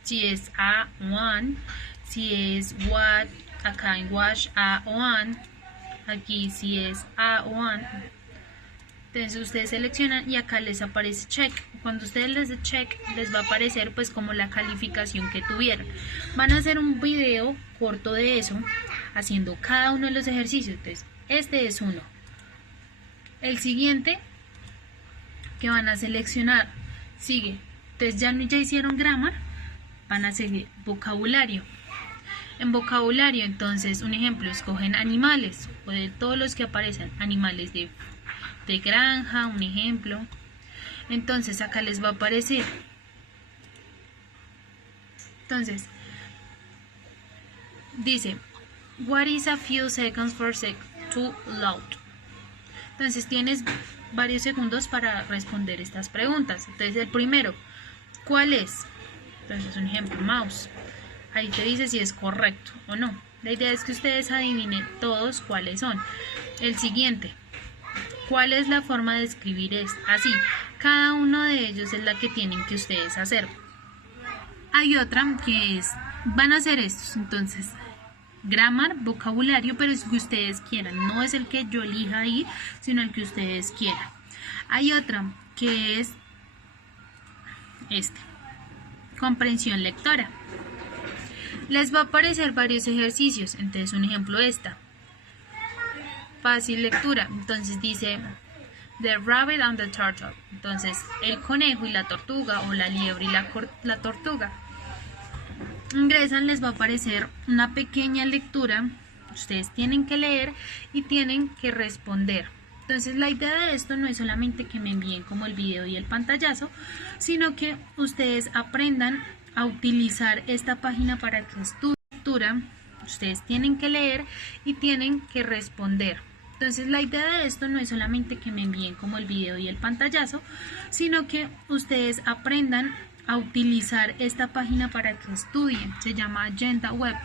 si es A1, si es what, acá en wash A1, aquí si es A1. Entonces ustedes seleccionan y acá les aparece check. Cuando ustedes les den check, les va a aparecer pues como la calificación que tuvieron. Van a hacer un video corto de eso, haciendo cada uno de los ejercicios. Entonces este es uno. El siguiente que van a seleccionar sigue. Entonces ya hicieron grammar, van a seguir vocabulario. En vocabulario, entonces, un ejemplo, escogen animales, o de todos los que aparecen, animales de granja, un ejemplo. Entonces acá les va a aparecer. Entonces dice what is a few seconds for to load. Entonces tienes varios segundos para responder estas preguntas. Entonces el primero, ¿cuál es? Entonces un ejemplo, mouse. Ahí te dice si es correcto o no. La idea es que ustedes adivinen todos cuáles son. El siguiente, ¿cuál es la forma de escribir esto? Así, cada uno de ellos es la que tienen que ustedes hacer. Hay otra que es, van a hacer estos, entonces, grammar, vocabulario, pero es que ustedes quieran. No es el que yo elija ahí, sino el que ustedes quieran. Hay otra que es comprensión lectora. Les va a aparecer varios ejercicios. Entonces un ejemplo fácil lectura. Entonces dice The Rabbit and the Turtle. Entonces el conejo y la tortuga, o la liebre y la tortuga. Ingresan, les va a aparecer una pequeña lectura. Ustedes tienen que leer y tienen que responder. Entonces la idea de esto no es solamente que me envíen como el video y el pantallazo, sino que ustedes aprendan a utilizar esta página para que estudien. Ustedes tienen que leer y tienen que responder. Entonces la idea de esto no es solamente que me envíen como el video y el pantallazo, sino que ustedes aprendan a utilizar esta página para que estudien. Se llama Agenda Web.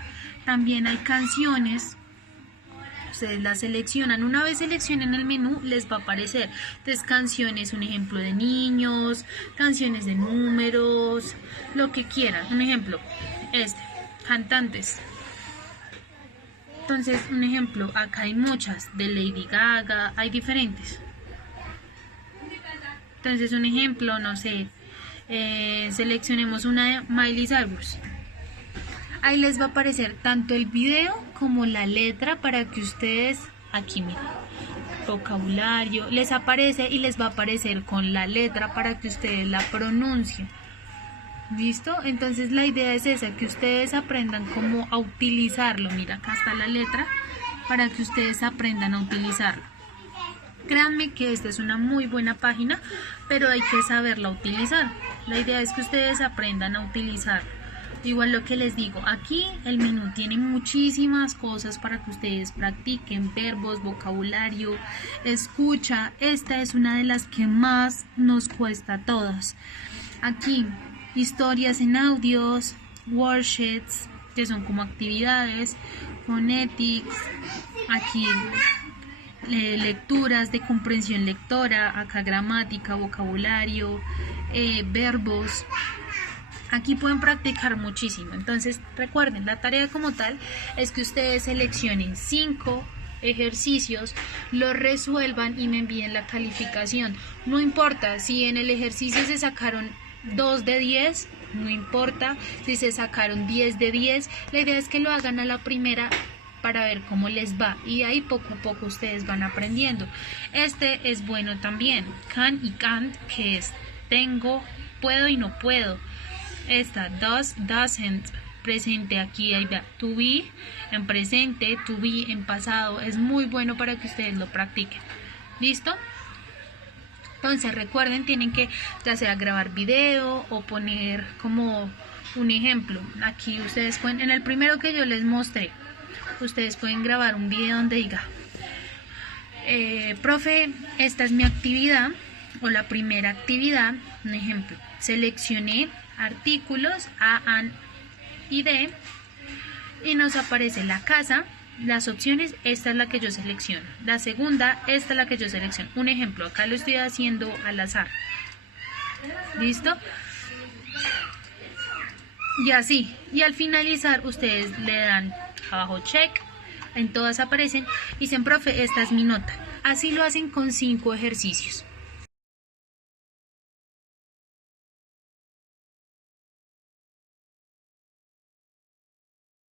También hay canciones. Ustedes las seleccionan. Una vez seleccionen el menú, les va a aparecer. Entonces, canciones, un ejemplo de niños, canciones de números, lo que quieran. Un ejemplo, cantantes. Entonces, un ejemplo, acá hay muchas, de Lady Gaga, hay diferentes. Entonces, un ejemplo, no sé, seleccionemos una de Miley Cyrus. Ahí les va a aparecer tanto el video como la letra para que ustedes, aquí miren, vocabulario, les aparece y les va a aparecer con la letra para que ustedes la pronuncien. ¿Listo? Entonces la idea es esa, que ustedes aprendan cómo a utilizarlo. Mira, acá está la letra para que ustedes aprendan a utilizarlo. Créanme que esta es una muy buena página, pero hay que saberla utilizar. La idea es que ustedes aprendan a utilizarla. Igual lo que les digo, aquí el menú tiene muchísimas cosas para que ustedes practiquen, verbos, vocabulario, escucha. Esta es una de las que más nos cuesta a todos. Aquí, historias en audios, worksheets, que son como actividades, phonetics, aquí lecturas de comprensión lectora, acá gramática, vocabulario, verbos. Aquí pueden practicar muchísimo. Entonces recuerden, la tarea como tal es que ustedes seleccionen 5 ejercicios, los resuelvan y me envíen la calificación. No importa si en el ejercicio se sacaron 2 de 10, no importa si se sacaron 10 de 10, la idea es que lo hagan a la primera para ver cómo les va y ahí poco a poco ustedes van aprendiendo. Este es bueno también, can y can't, que es tengo, puedo y no puedo. Esta does, doesn't, presente, aquí hay to be en presente, to be en pasado. Es muy bueno para que ustedes lo practiquen. ¿Listo? Entonces recuerden, tienen que ya sea grabar video o poner como un ejemplo. Aquí ustedes pueden, en el primero que yo les mostré, ustedes pueden grabar un video donde diga profe, esta es mi actividad, o la primera actividad, un ejemplo, seleccioné artículos A, an y D y nos aparece la casa, las opciones, esta es la que yo selecciono, la segunda, esta es la que yo selecciono. Un ejemplo, acá lo estoy haciendo al azar. ¿Listo? Y así, y al finalizar ustedes le dan abajo check, en todas aparecen y dicen profe, esta es mi nota. Así lo hacen con 5 ejercicios.